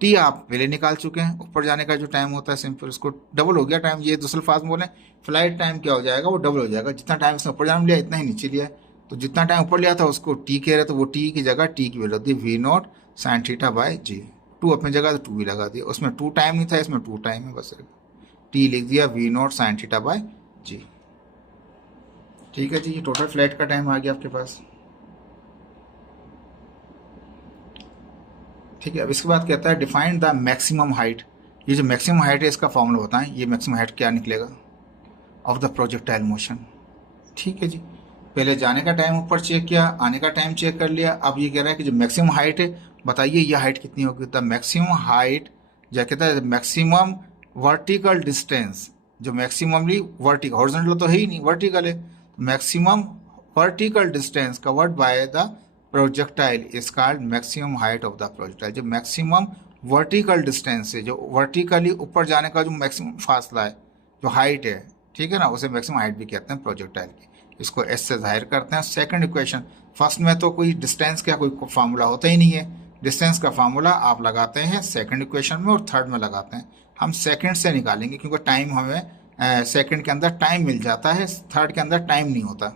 टी आप पहले निकाल चुके हैं, ऊपर जाने का जो टाइम होता है सिंपल उसको डबल हो गया टाइम, ये दूसरे फास्ट बोले फ्लाइट टाइम क्या हो जाएगा, वो डबल हो जाएगा। जितना टाइम उसने ऊपर जाने में लिया इतना ही नीचे लिया, तो जितना टाइम ऊपर लिया था उसको टी कह रहे, तो वो टी की जगह टी की वैल्यू होती है V naught sine theta by ji. Two अपनी जगह तो टू भी लगा दिया, उसमें 2 टाइम नहीं था, इसमें 2 टाइम है, बस टी लिख दिया v naught sine theta by g. ठीक है जी, ये टोटल फ्लाइट का टाइम आ गया आपके पास। ठीक है, अब इसके बाद कहता है डिफाइन द मैक्सिमम हाइट। ये जो मैक्सिमम हाइट है इसका फॉर्मूला बताएं, ये मैक्सिमम हाइट क्या निकलेगा ऑफ द प्रोजेक्टाइल मोशन। ठीक है जी, पहले जाने का टाइम ऊपर चेक किया, आने का टाइम चेक कर लिया। अब ये कह रहा है कि जो मैक्सिमम हाइट है बताइए ये हाइट कितनी होगी। द मैक्सिमम हाइट क्या कहता है, मैक्सिमम वर्टिकल डिस्टेंस, जो मैक्सिममली वर्टिकल, हॉरिजॉन्टल तो है ही नहीं, वर्टिकल है। Maximum vertical distance covered by the projectile is called maximum height of the projectile. जो मैक्सिमम वर्टिकल डिस्टेंस है, जो वर्टिकली ऊपर जाने का जो मैक्सिमम फासला है, जो हाइट है, ठीक है ना, उसे मैक्सिमम हाइट भी कहते हैं प्रोजेक्टाइल की। इसको एस से जाहिर करते हैं। सेकंड इक्वेशन, फर्स्ट में तो कोई डिस्टेंस का कोई फार्मूला होता ही नहीं है, डिस्टेंस का फार्मूला आप लगाते हैं सेकंड इक्वेशन में और थर्ड में लगाते हैं। हम सेकंड से निकालेंगे क्योंकि टाइम हमें सेकंड के अंदर टाइम मिल जाता है, थर्ड के अंदर टाइम नहीं होता।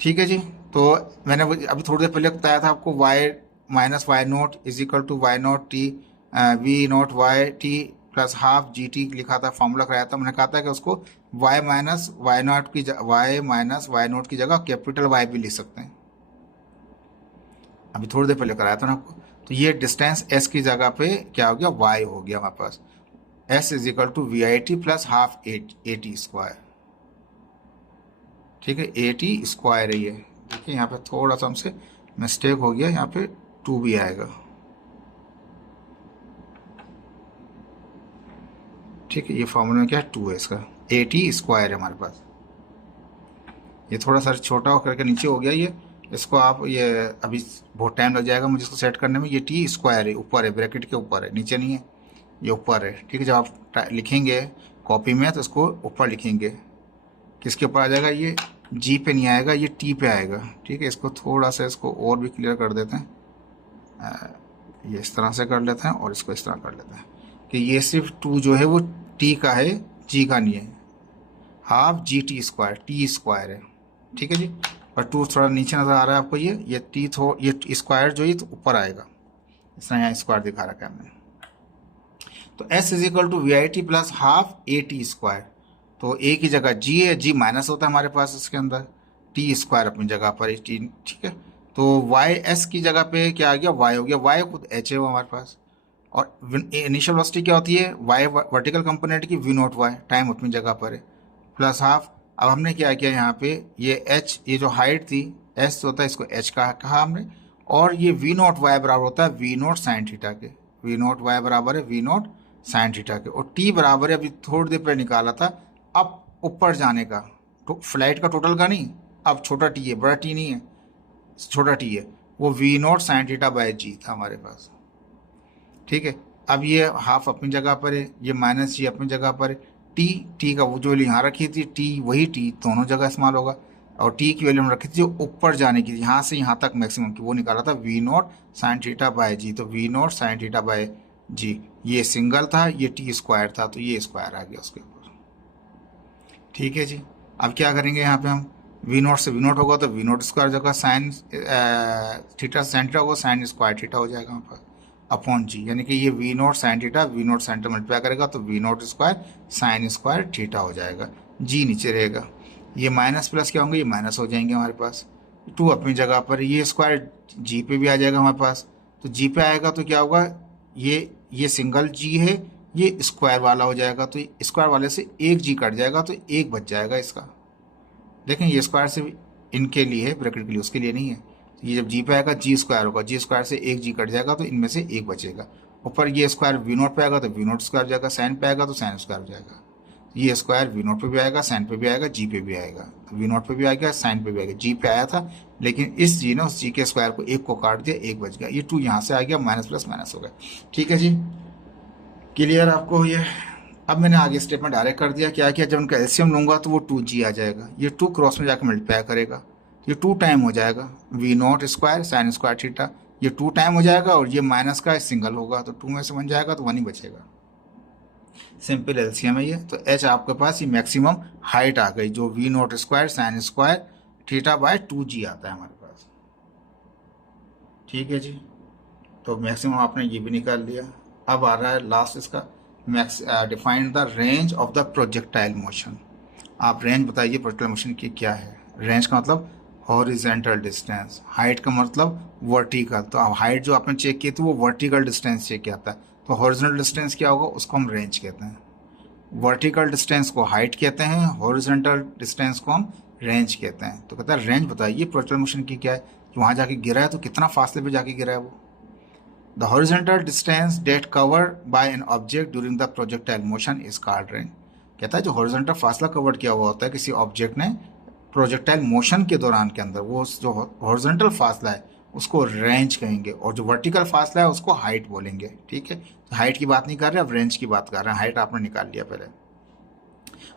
ठीक है जी, तो मैंने अभी थोड़ी देर पहले बताया था आपको y minus Y naught is equal to Y naught T V naught Y T plus half G T लिखा था, फॉर्मूला कराया था। मैंने कहा था कि उसको y माइनस वाई नोट की y माइनस वाई नोट की जगह कैपिटल Y भी लिख सकते हैं, अभी थोड़ी देर पहले कराया था ना आपको। तो ये डिस्टेंस s की जगह पे क्या हो गया, y हो गया हमारे पास। s is equal to V I T plus half A T square. ठीक है, ए टी स्क्वायर है ये। देखिए यहाँ पे थोड़ा सा हमसे मिस्टेक हो गया, यहाँ पे 2 भी आएगा। ठीक है, ये फॉर्मूला में क्या है, 2 है इसका, ए टी स्क्वायर है हमारे पास। ये थोड़ा सा छोटा होकर के नीचे हो गया ये, इसको आप ये अभी बहुत टाइम लग जाएगा मुझे इसको सेट करने में। ये टी स्क्वायर है, ऊपर है, ब्रैकेट के ऊपर है, नीचे नहीं है, ये ऊपर है। ठीक है, जब आप लिखेंगे कॉपी में तो इसको ऊपर लिखेंगे, किसके ऊपर आ जाएगा, ये जी पे नहीं आएगा, ये टी पे आएगा। ठीक है, इसको थोड़ा सा इसको और भी क्लियर कर देते हैं, ये इस तरह से कर लेते हैं और इसको इस तरह कर लेते हैं कि ये सिर्फ 2 जो है वो टी का है, जी का नहीं है। Half G T square, T square है। ठीक है जी, और 2 थोड़ा नीचे नज़र आ रहा है आपको, ये टी ये स्क्वायर जो है तो ऊपर आएगा, इस तरह यहाँ स्क्वायर दिखा रखा है हमने। तो S is equal to V I T plus half A T square. तो ए की जगह जी है, जी माइनस होता है हमारे पास इसके अंदर, टी स्क्वायर अपनी जगह पर टी। ठीक है, तो वाई एस की जगह पे क्या आ गया, वाई हो गया, वाई खुद एच है वो हमारे पास। और इनिशियल वेलोसिटी क्या होती है, वाई वर्टिकल कंपोनेंट की वी नोट वाई, टाइम अपनी जगह पर है, प्लस हाफ अब हमने क्या किया यहाँ पे, ये एच, ये जो हाइट थी एस होता है, इसको एच कहा हमने, और ये वी नॉट वाई बराबर होता है वी नॉट साइन थीटा के, वी नॉट वाई बराबर है वी नॉट साइन थीटा के, और टी बराबर है, अभी थोड़ी देर पहले निकाला था, अब ऊपर जाने का, तो फ्लाइट का टोटल का नहीं, अब छोटा टी है, बड़ा टी नहीं है, छोटा टी है, वो we naught sine theta by g था हमारे पास। ठीक है, अब ये हाफ अपनी जगह पर है, ये माइनस जी अपनी जगह पर है, टी का वो जो वैल्यू यहाँ रखी थी, टी वही टी दोनों जगह इस्तेमाल होगा, और टी की वैल्यू हम रखी थी जो ऊपर जाने की थी, यहाँ से यहाँ तक मैक्सिमम की, वो निकाला था v naught sine theta by g, तो we naught sine theta by g, ये सिंगल था, ये टी स्क्वायर था, तो ये स्क्वायर आ गया उसके ऊपर। ठीक है जी, अब क्या करेंगे यहाँ पे हम, वी नॉट से वी नॉट होगा तो वी नॉट स्क्वायर जगह साइन थीटा साइन थीटा होगा, साइन स्क्वायर थीटा हो जाएगा वहाँ पर अपॉन जी, यानी कि ये we naught sine theta we naught sine theta multiply करेगा तो we naught square sine square theta हो जाएगा, जी नीचे रहेगा, ये माइनस प्लस क्या होंगे, ये माइनस हो जाएंगे हमारे पास, टू अपनी जगह पर, ये स्क्वायर जी पे भी आ जाएगा हमारे पास, तो जी पे आएगा तो क्या होगा, ये सिंगल जी है, ये स्क्वायर वाला हो जाएगा, तो स्क्वायर वाले से एक जी कट जाएगा तो एक बच जाएगा इसका, देखें ये स्क्वायर से इनके लिए है, ब्रैकेट के लिए, उसके लिए नहीं है, तो ये जब जी पे आएगा जी स्क्वायर होगा, जी स्क्वायर से एक जी कट जाएगा तो इनमें से एक बचेगा, ऊपर ये स्क्वायर वी नोट पे आएगा तो वी नोट स्क्वायर हो जाएगा, साइन पे आएगा तो साइन स्क्वायर हो जाएगा, ये स्क्वायर वी नोट पे भी आएगा, साइन पे भी आएगा, जी पे भी आएगा, वी नोट पे भी आएगा, साइन पे भी आएगा, जी पे आया था, लेकिन इस जी ने उस जी के स्क्वायर को एक को काट दिया, एक बच गया, ये टू यहाँ से आ गया, माइनस प्लस माइनस हो गया। ठीक है जी, क्लियर आपको ये। अब मैंने आगे स्टेटमेंट डायरेक्ट कर दिया, क्या किया, जब उनका एलसीएम लूंगा तो वो टू जी आ जाएगा, ये टू क्रॉस में जाकर मल्टीप्लाई करेगा, ये टू टाइम हो जाएगा, V naught square sine square theta, ये टू टाइम हो जाएगा, और ये माइनस का सिंगल होगा तो टू में से बन जाएगा तो वन ही बचेगा, सिंपल एलसीएम है ये। तो एच आपके पास ये मैक्सिमम हाइट आ गई, जो v naught square sine square theta by two g आता है हमारे पास। ठीक है जी, तो मैक्सिमम आपने ये भी निकाल लिया। अब आ रहा है लास्ट इसका, max define the range of the projectile motion. आप रेंज बताइए प्रोजेक्टाइल मोशन की क्या है। रेंज का मतलब हॉरिजेंटल डिस्टेंस, हाइट का मतलब वर्टिकल, तो अब हाइट जो आपने चेक की थी वो वर्टिकल डिस्टेंस चेक किया था, तो हॉरिजेंटल डिस्टेंस क्या होगा, उसको हम रेंज कहते हैं। वर्टिकल डिस्टेंस को हाइट कहते हैं, हॉरिजेंटल डिस्टेंस को हम रेंज कहते हैं। तो कहता है रेंज बताइए प्रोजेक्टाइल मोशन की क्या है, कि वहाँ जाके गिरा है तो कितना फासले पे जाके गिरा है वो। The horizontal distance that covered by an object during the projectile motion is called range। कहता है जो हॉरिजॉन्टल फासला कवर किया हुआ होता है किसी ऑब्जेक्ट ने प्रोजेक्टाइल मोशन के दौरान के अंदर, वो जो हॉरिजॉन्टल फासला है उसको रेंज कहेंगे, और जो वर्टिकल फासला है उसको हाइट बोलेंगे। ठीक है, तो हाइट की बात नहीं कर रहे, अब रेंज की बात कर रहे हैं। हाइट आपने निकाल लिया पहले,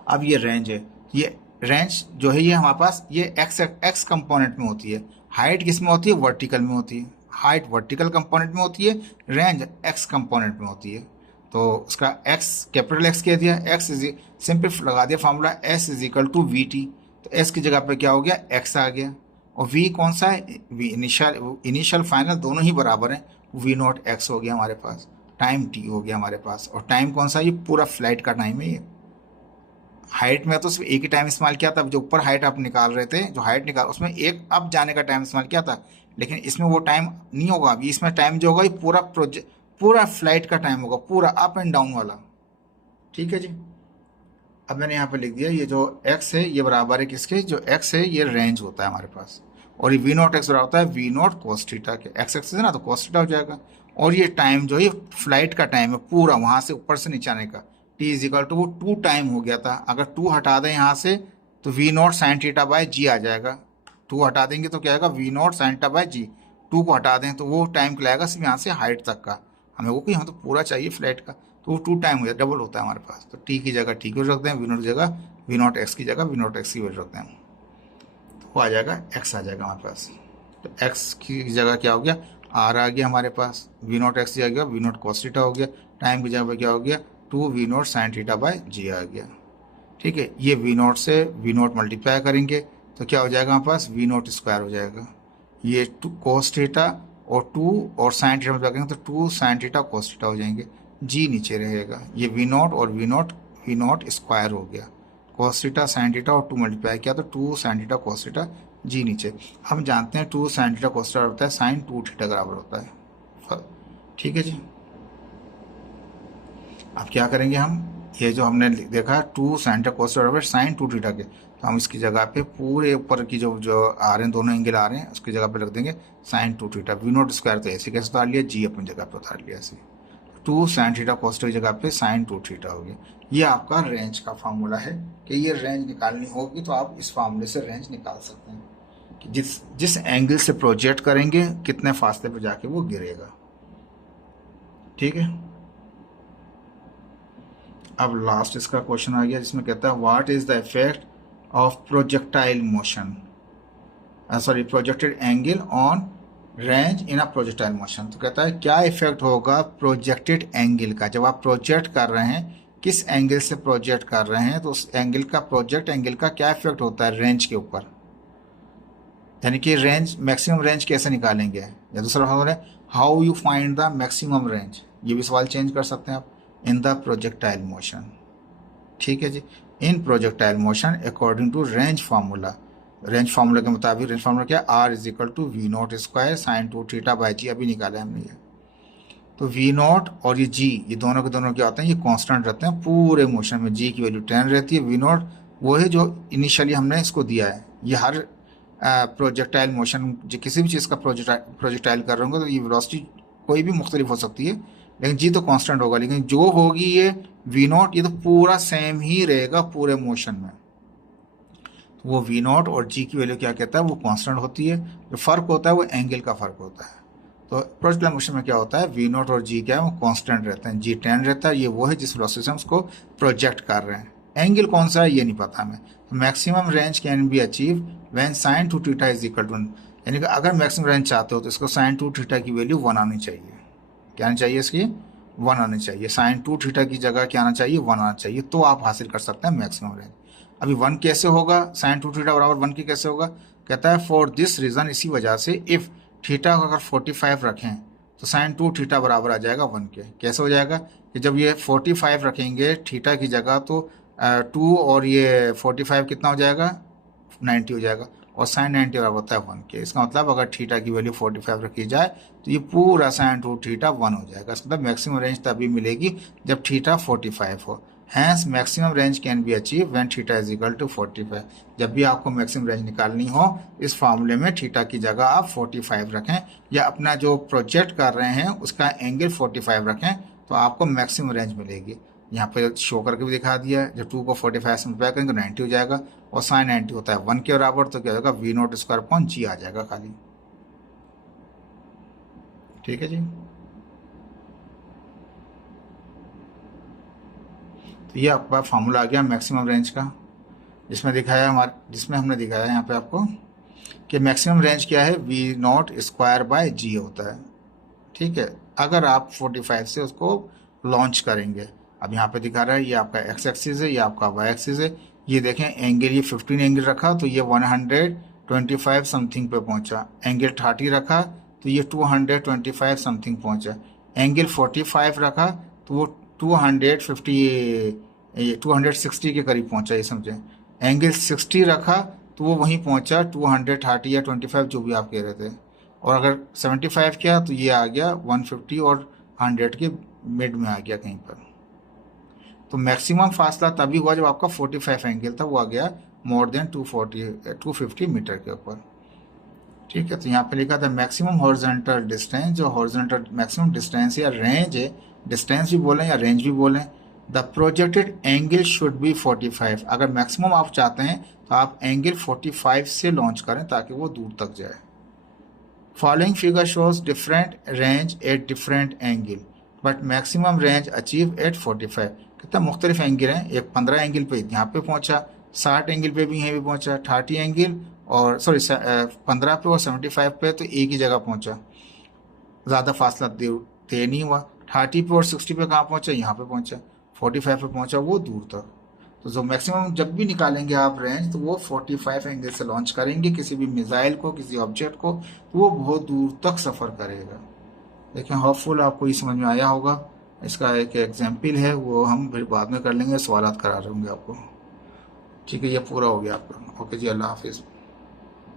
अब ये रेंज है। ये रेंज जो है ये हमारे पास ये एक्स कंपोनेंट में होती है, हाइट किस में होती है, वर्टिकल में होती है। हाइट वर्टिकल कंपोनेंट में होती है, रेंज एक्स कंपोनेंट में होती है। तो उसका एक्स कैपिटल एक्स कह दिया, एक्स इज सिंपल लगा दिया formula, S is equal to V T, तो एस की जगह पे क्या हो गया, एक्स आ गया, और वी कौन सा है, वी इनिशियल फाइनल दोनों ही बराबर हैं, वी नॉट एक्स हो गया हमारे पास, टाइम टी हो गया हमारे पास, और टाइम कौन सा, ये पूरा फ्लाइट का टाइम है। ये हाइट में तो सिर्फ एक ही टाइम इस्तेमाल किया था, जो ऊपर हाइट आप निकाल रहे थे, जो हाइट निकाल उसमें एक अप जाने का टाइम इस्तेमाल किया था, लेकिन इसमें वो टाइम नहीं होगा अभी, इसमें टाइम जो होगा ये पूरा फ्लाइट का टाइम होगा, पूरा अप एंड डाउन वाला। ठीक है जी, अब मैंने यहाँ पे लिख दिया, ये जो x है ये बराबर है किसके, जो x है ये रेंज होता है हमारे पास, और ये वी नॉट एक्स बराबर होता है वी नॉट कोस थीटा के, एक्स एक्स है ना तो कोस थीटा हो जाएगा, और ये टाइम जो है फ्लाइट का टाइम है पूरा वहाँ से ऊपर से नीचे आने का, टी इज इक्वल टू वो टू टाइम हो गया था, अगर टू हटा दें यहाँ से तो we naught sine theta by g आ जाएगा, टू हटा देंगे तो क्या आएगा, v naught sine theta by ji, two को हटा दें तो वो टाइम कहलाएगा सिर्फ यहाँ से हाइट तक का, हमें वो कि हम तो पूरा चाहिए फ्लाइट का, तो वो टू टाइम हो जाए, डबल होता है हमारे पास, तो टी की जगह टी को रखते हैं, वी नॉट की जगह वी नॉट एक्स की जगह वी नॉट एक्स की वैल्यू रखते हैं, तो वो आ जाएगा एक्स आ जाएगा हमारे पास। तो एक्स की जगह क्या हो गया, आर आ गया हमारे पास, वी नॉट एक्स की जगह वी नॉट कॉस थीटा हो गया, टाइम की जगह क्या हो गया, two we naught sine theta by g आ गया। ठीक है, ये वी नॉट से वी नॉट मल्टीप्लाई करेंगे तो क्या हो जाएगा हमारे पास, वी नॉट स्क्वायर हो जाएगा, ये टू कोस थीटा और टू और साइन थीटा मल्टीप्लाई करेंगे तो two sine theta cos theta हो जाएंगे, जी नीचे रहेगा, ये वी नॉट और वी नॉट स्क्वायर हो गया, कोस थीटा साइन थीटा और टू मल्टीप्लाई किया तो two sine theta cos theta, g नीचे। हम जानते हैं two sine theta cos theta होता है साइन टू थीटा बराबर होता है। ठीक है जी, अब क्या करेंगे हम, ये जो हमने देखा two sine theta cos theta बराबर साइन टू थीटा के, तो हम इसकी जगह पे पूरे ऊपर की जो जो आ रहे हैं, दोनों एंगल आ रहे हैं, उसकी जगह पे रख देंगे sine 2 theta. We naught square तो ऐसे कैसे उतार लिया, जी अपनी जगह पे उतार लिया ऐसे। 2 साइन थीटा कॉस की जगह पे साइन 2 थीटा हो गया। ये आपका रेंज का फार्मूला है कि ये रेंज निकालनी होगी तो आप इस फार्मूले से रेंज निकाल सकते हैं कि जिस एंगल से प्रोजेक्ट करेंगे कितने फासले पे जाके वो गिरेगा। ठीक है, अब लास्ट इसका क्वेश्चन आ गया जिसमें कहता है what is the effect of projectile motion, sorry projected angle on range in a projectile motion. तो कहता है क्या इफेक्ट होगा प्रोजेक्टेड एंगल का, जब आप प्रोजेक्ट कर रहे हैं किस एंगल से प्रोजेक्ट कर रहे हैं तो उस एंगल का, प्रोजेक्ट एंगल का क्या इफेक्ट होता है रेंज के ऊपर। यानी कि रेंज, मैक्सिमम रेंज कैसे निकालेंगे, या दूसरा सवाल है how you find the maximum range. ये भी सवाल चेंज कर सकते हैं आप, इन द प्रोजेक्टाइल मोशन। ठीक है जी, in projectile motion according to range formula. Range formula के मुताबिक रेंज फार्मूला क्या, R is equal to we naught square sine 2 theta by g. अभी निकाला है हमने ये। तो वी नॉट और ये जी, ये दोनों के दोनों क्या होते हैं, ये कांस्टेंट रहते हैं पूरे मोशन में। जी की वैल्यू 10 रहती है, वी नॉट वो है जो इनिशियली हमने इसको दिया है। ये हर प्रोजेक्टाइल मोशन, जो किसी भी चीज़ का प्रोजेक्टाइल कर रहे होंगे तो ये वेलोसिटी कोई भी मुख्तलिफ हो सकती है, लेकिन जी तो कांस्टेंट होगा। लेकिन जो होगी ये वी नॉट, ये तो पूरा सेम ही रहेगा पूरे मोशन में। तो वो वी नॉट और जी की वैल्यू क्या कहता है, वो कांस्टेंट होती है। जो फ़र्क होता है वो एंगल का फ़र्क होता है। तो प्रोजेक्टाइल मोशन में क्या होता है, वी नॉट और जी क्या है, वो कांस्टेंट रहते हैं। जी 10 रहता है, ये वो है जिस वेलोसिटी से हम उसको प्रोजेक्ट कर रहे हैं। एंगल कौन सा है ये नहीं पता हमें। Maximum range can be achieve when sine 2 theta is equal to 1। यानी कि अगर मैक्सिमम रेंज चाहते हो तो इसको साइन 2 थीटा की वैल्यू 1 आनी चाहिए। क्या आनी चाहिए इसकी, 1 आनी चाहिए। साइन 2 थीटा की जगह क्या आना चाहिए, 1 आना चाहिए, तो आप हासिल कर सकते हैं मैक्सिमम रेंज। अभी 1 कैसे होगा, साइन 2 थीटा बराबर 1 की कैसे होगा, कहता है फॉर दिस रीज़न, इसी वजह से इफ़ थीटा को अगर 45 रखें तो साइन 2 थीटा बराबर आ जाएगा 1 के। कैसे हो जाएगा कि जब ये 45 रखेंगे थीटा की जगह तो 2 और ये 45 कितना हो जाएगा, 90 हो जाएगा। और साइन 90 बराबर होता है 1 के। इसका मतलब अगर थीटा की वैल्यू 45 रखी जाए तो ये पूरा साइन 2 थीटा 1 हो जाएगा। इसका मतलब मैक्सिमम रेंज तभी मिलेगी जब थीटा 45 हो। Hence maximum range can be achieve when theta is equal to 45। जब भी आपको मैक्सिमम रेंज निकालनी हो इस फार्मूले में थीटा की जगह आप 45 रखें, या अपना जो प्रोजेक्ट कर रहे हैं उसका एंगल 45 रखें, तो आपको मैक्सिमम रेंज मिलेगी। यहाँ पे शो करके भी दिखा दिया है, जब 2 को 45 से मल्टीप्लाई करेंगे तो 90 हो जाएगा, और साइन 90 होता है 1 के बराबर, तो क्या होगा वी नॉट स्क्वायर अपॉन जी आ जाएगा खाली। ठीक है जी, तो ये आपका फार्मूला आ गया मैक्सिमम रेंज का, जिसमें हमने दिखाया यहाँ पे आपको कि मैक्सिमम रेंज क्या है, वी नॉट स्क्वायर बाय जी होता है। ठीक है, अगर आप 45 से उसको लॉन्च करेंगे। अब यहाँ पे दिखा रहा है ये आपका एक्स एक्सिस है, ये आपका वाई एक्सिस है। ये देखें एंगल, ये 15 एंगल रखा तो ये 125 समथिंग पे पहुंचा। एंगल 30 रखा तो ये 225 समथिंग पहुंचा। एंगल 45 रखा तो वो 260 के करीब पहुंचा, ये समझें। एंगल 60 रखा तो वो वहीं पहुंचा 230 या 25 जो भी आप कह रहे थे। और अगर 75 किया तो ये आ गया 150 और 100 के मिड में आ गया कहीं पर। तो मैक्सिमम फासला तभी हुआ जब आपका 45 एंगल था, वो आ गया मोर देन 250 मीटर के ऊपर। ठीक है, तो यहाँ पे लिखा था मैक्सिमम हॉरिजॉन्टल डिस्टेंस, जो हॉरिजॉन्टल मैक्सिमम डिस्टेंस या रेंज है, डिस्टेंस भी बोलें या रेंज भी बोलें, the projected angle should be 45। अगर मैक्सिमम आप चाहते हैं तो आप एंगल 45 से लॉन्च करें ताकि वो दूर तक जाए। Following figure shows different range at different angle but maximum range achieve at 45। कितना मुख्तलिफ एंगल हैं, एक 15 एंगल पे यहाँ पे पहुँचा, 60 एंगल पे भी यहीं पे पहुँचा, 30 एंगल और सॉरी 15 पे और 75 पे तो एक ही जगह पहुँचा, ज़्यादा फासला तय नहीं हुआ। 30 पे और 60 पे कहाँ पहुँचा, यहाँ पे पहुँचा। 45 पे पहुँचा वो दूर तक। तो जो मैक्सिमम जब भी निकालेंगे आप रेंज तो वो 45 एंगल से लॉन्च करेंगे किसी भी मिसाइल को, किसी ऑब्जेक्ट को, तो वो बहुत दूर तक सफ़र करेगा। देखें, होपफुल आपको ये समझ में आया होगा। इसका एक एग्जाम्पल है, वो हम फिर बाद में कर लेंगे, सवालात करा रहे होंगे आपको। ठीक है, ये पूरा हो गया आपका। ओके जी, अल्लाह हाफिज़।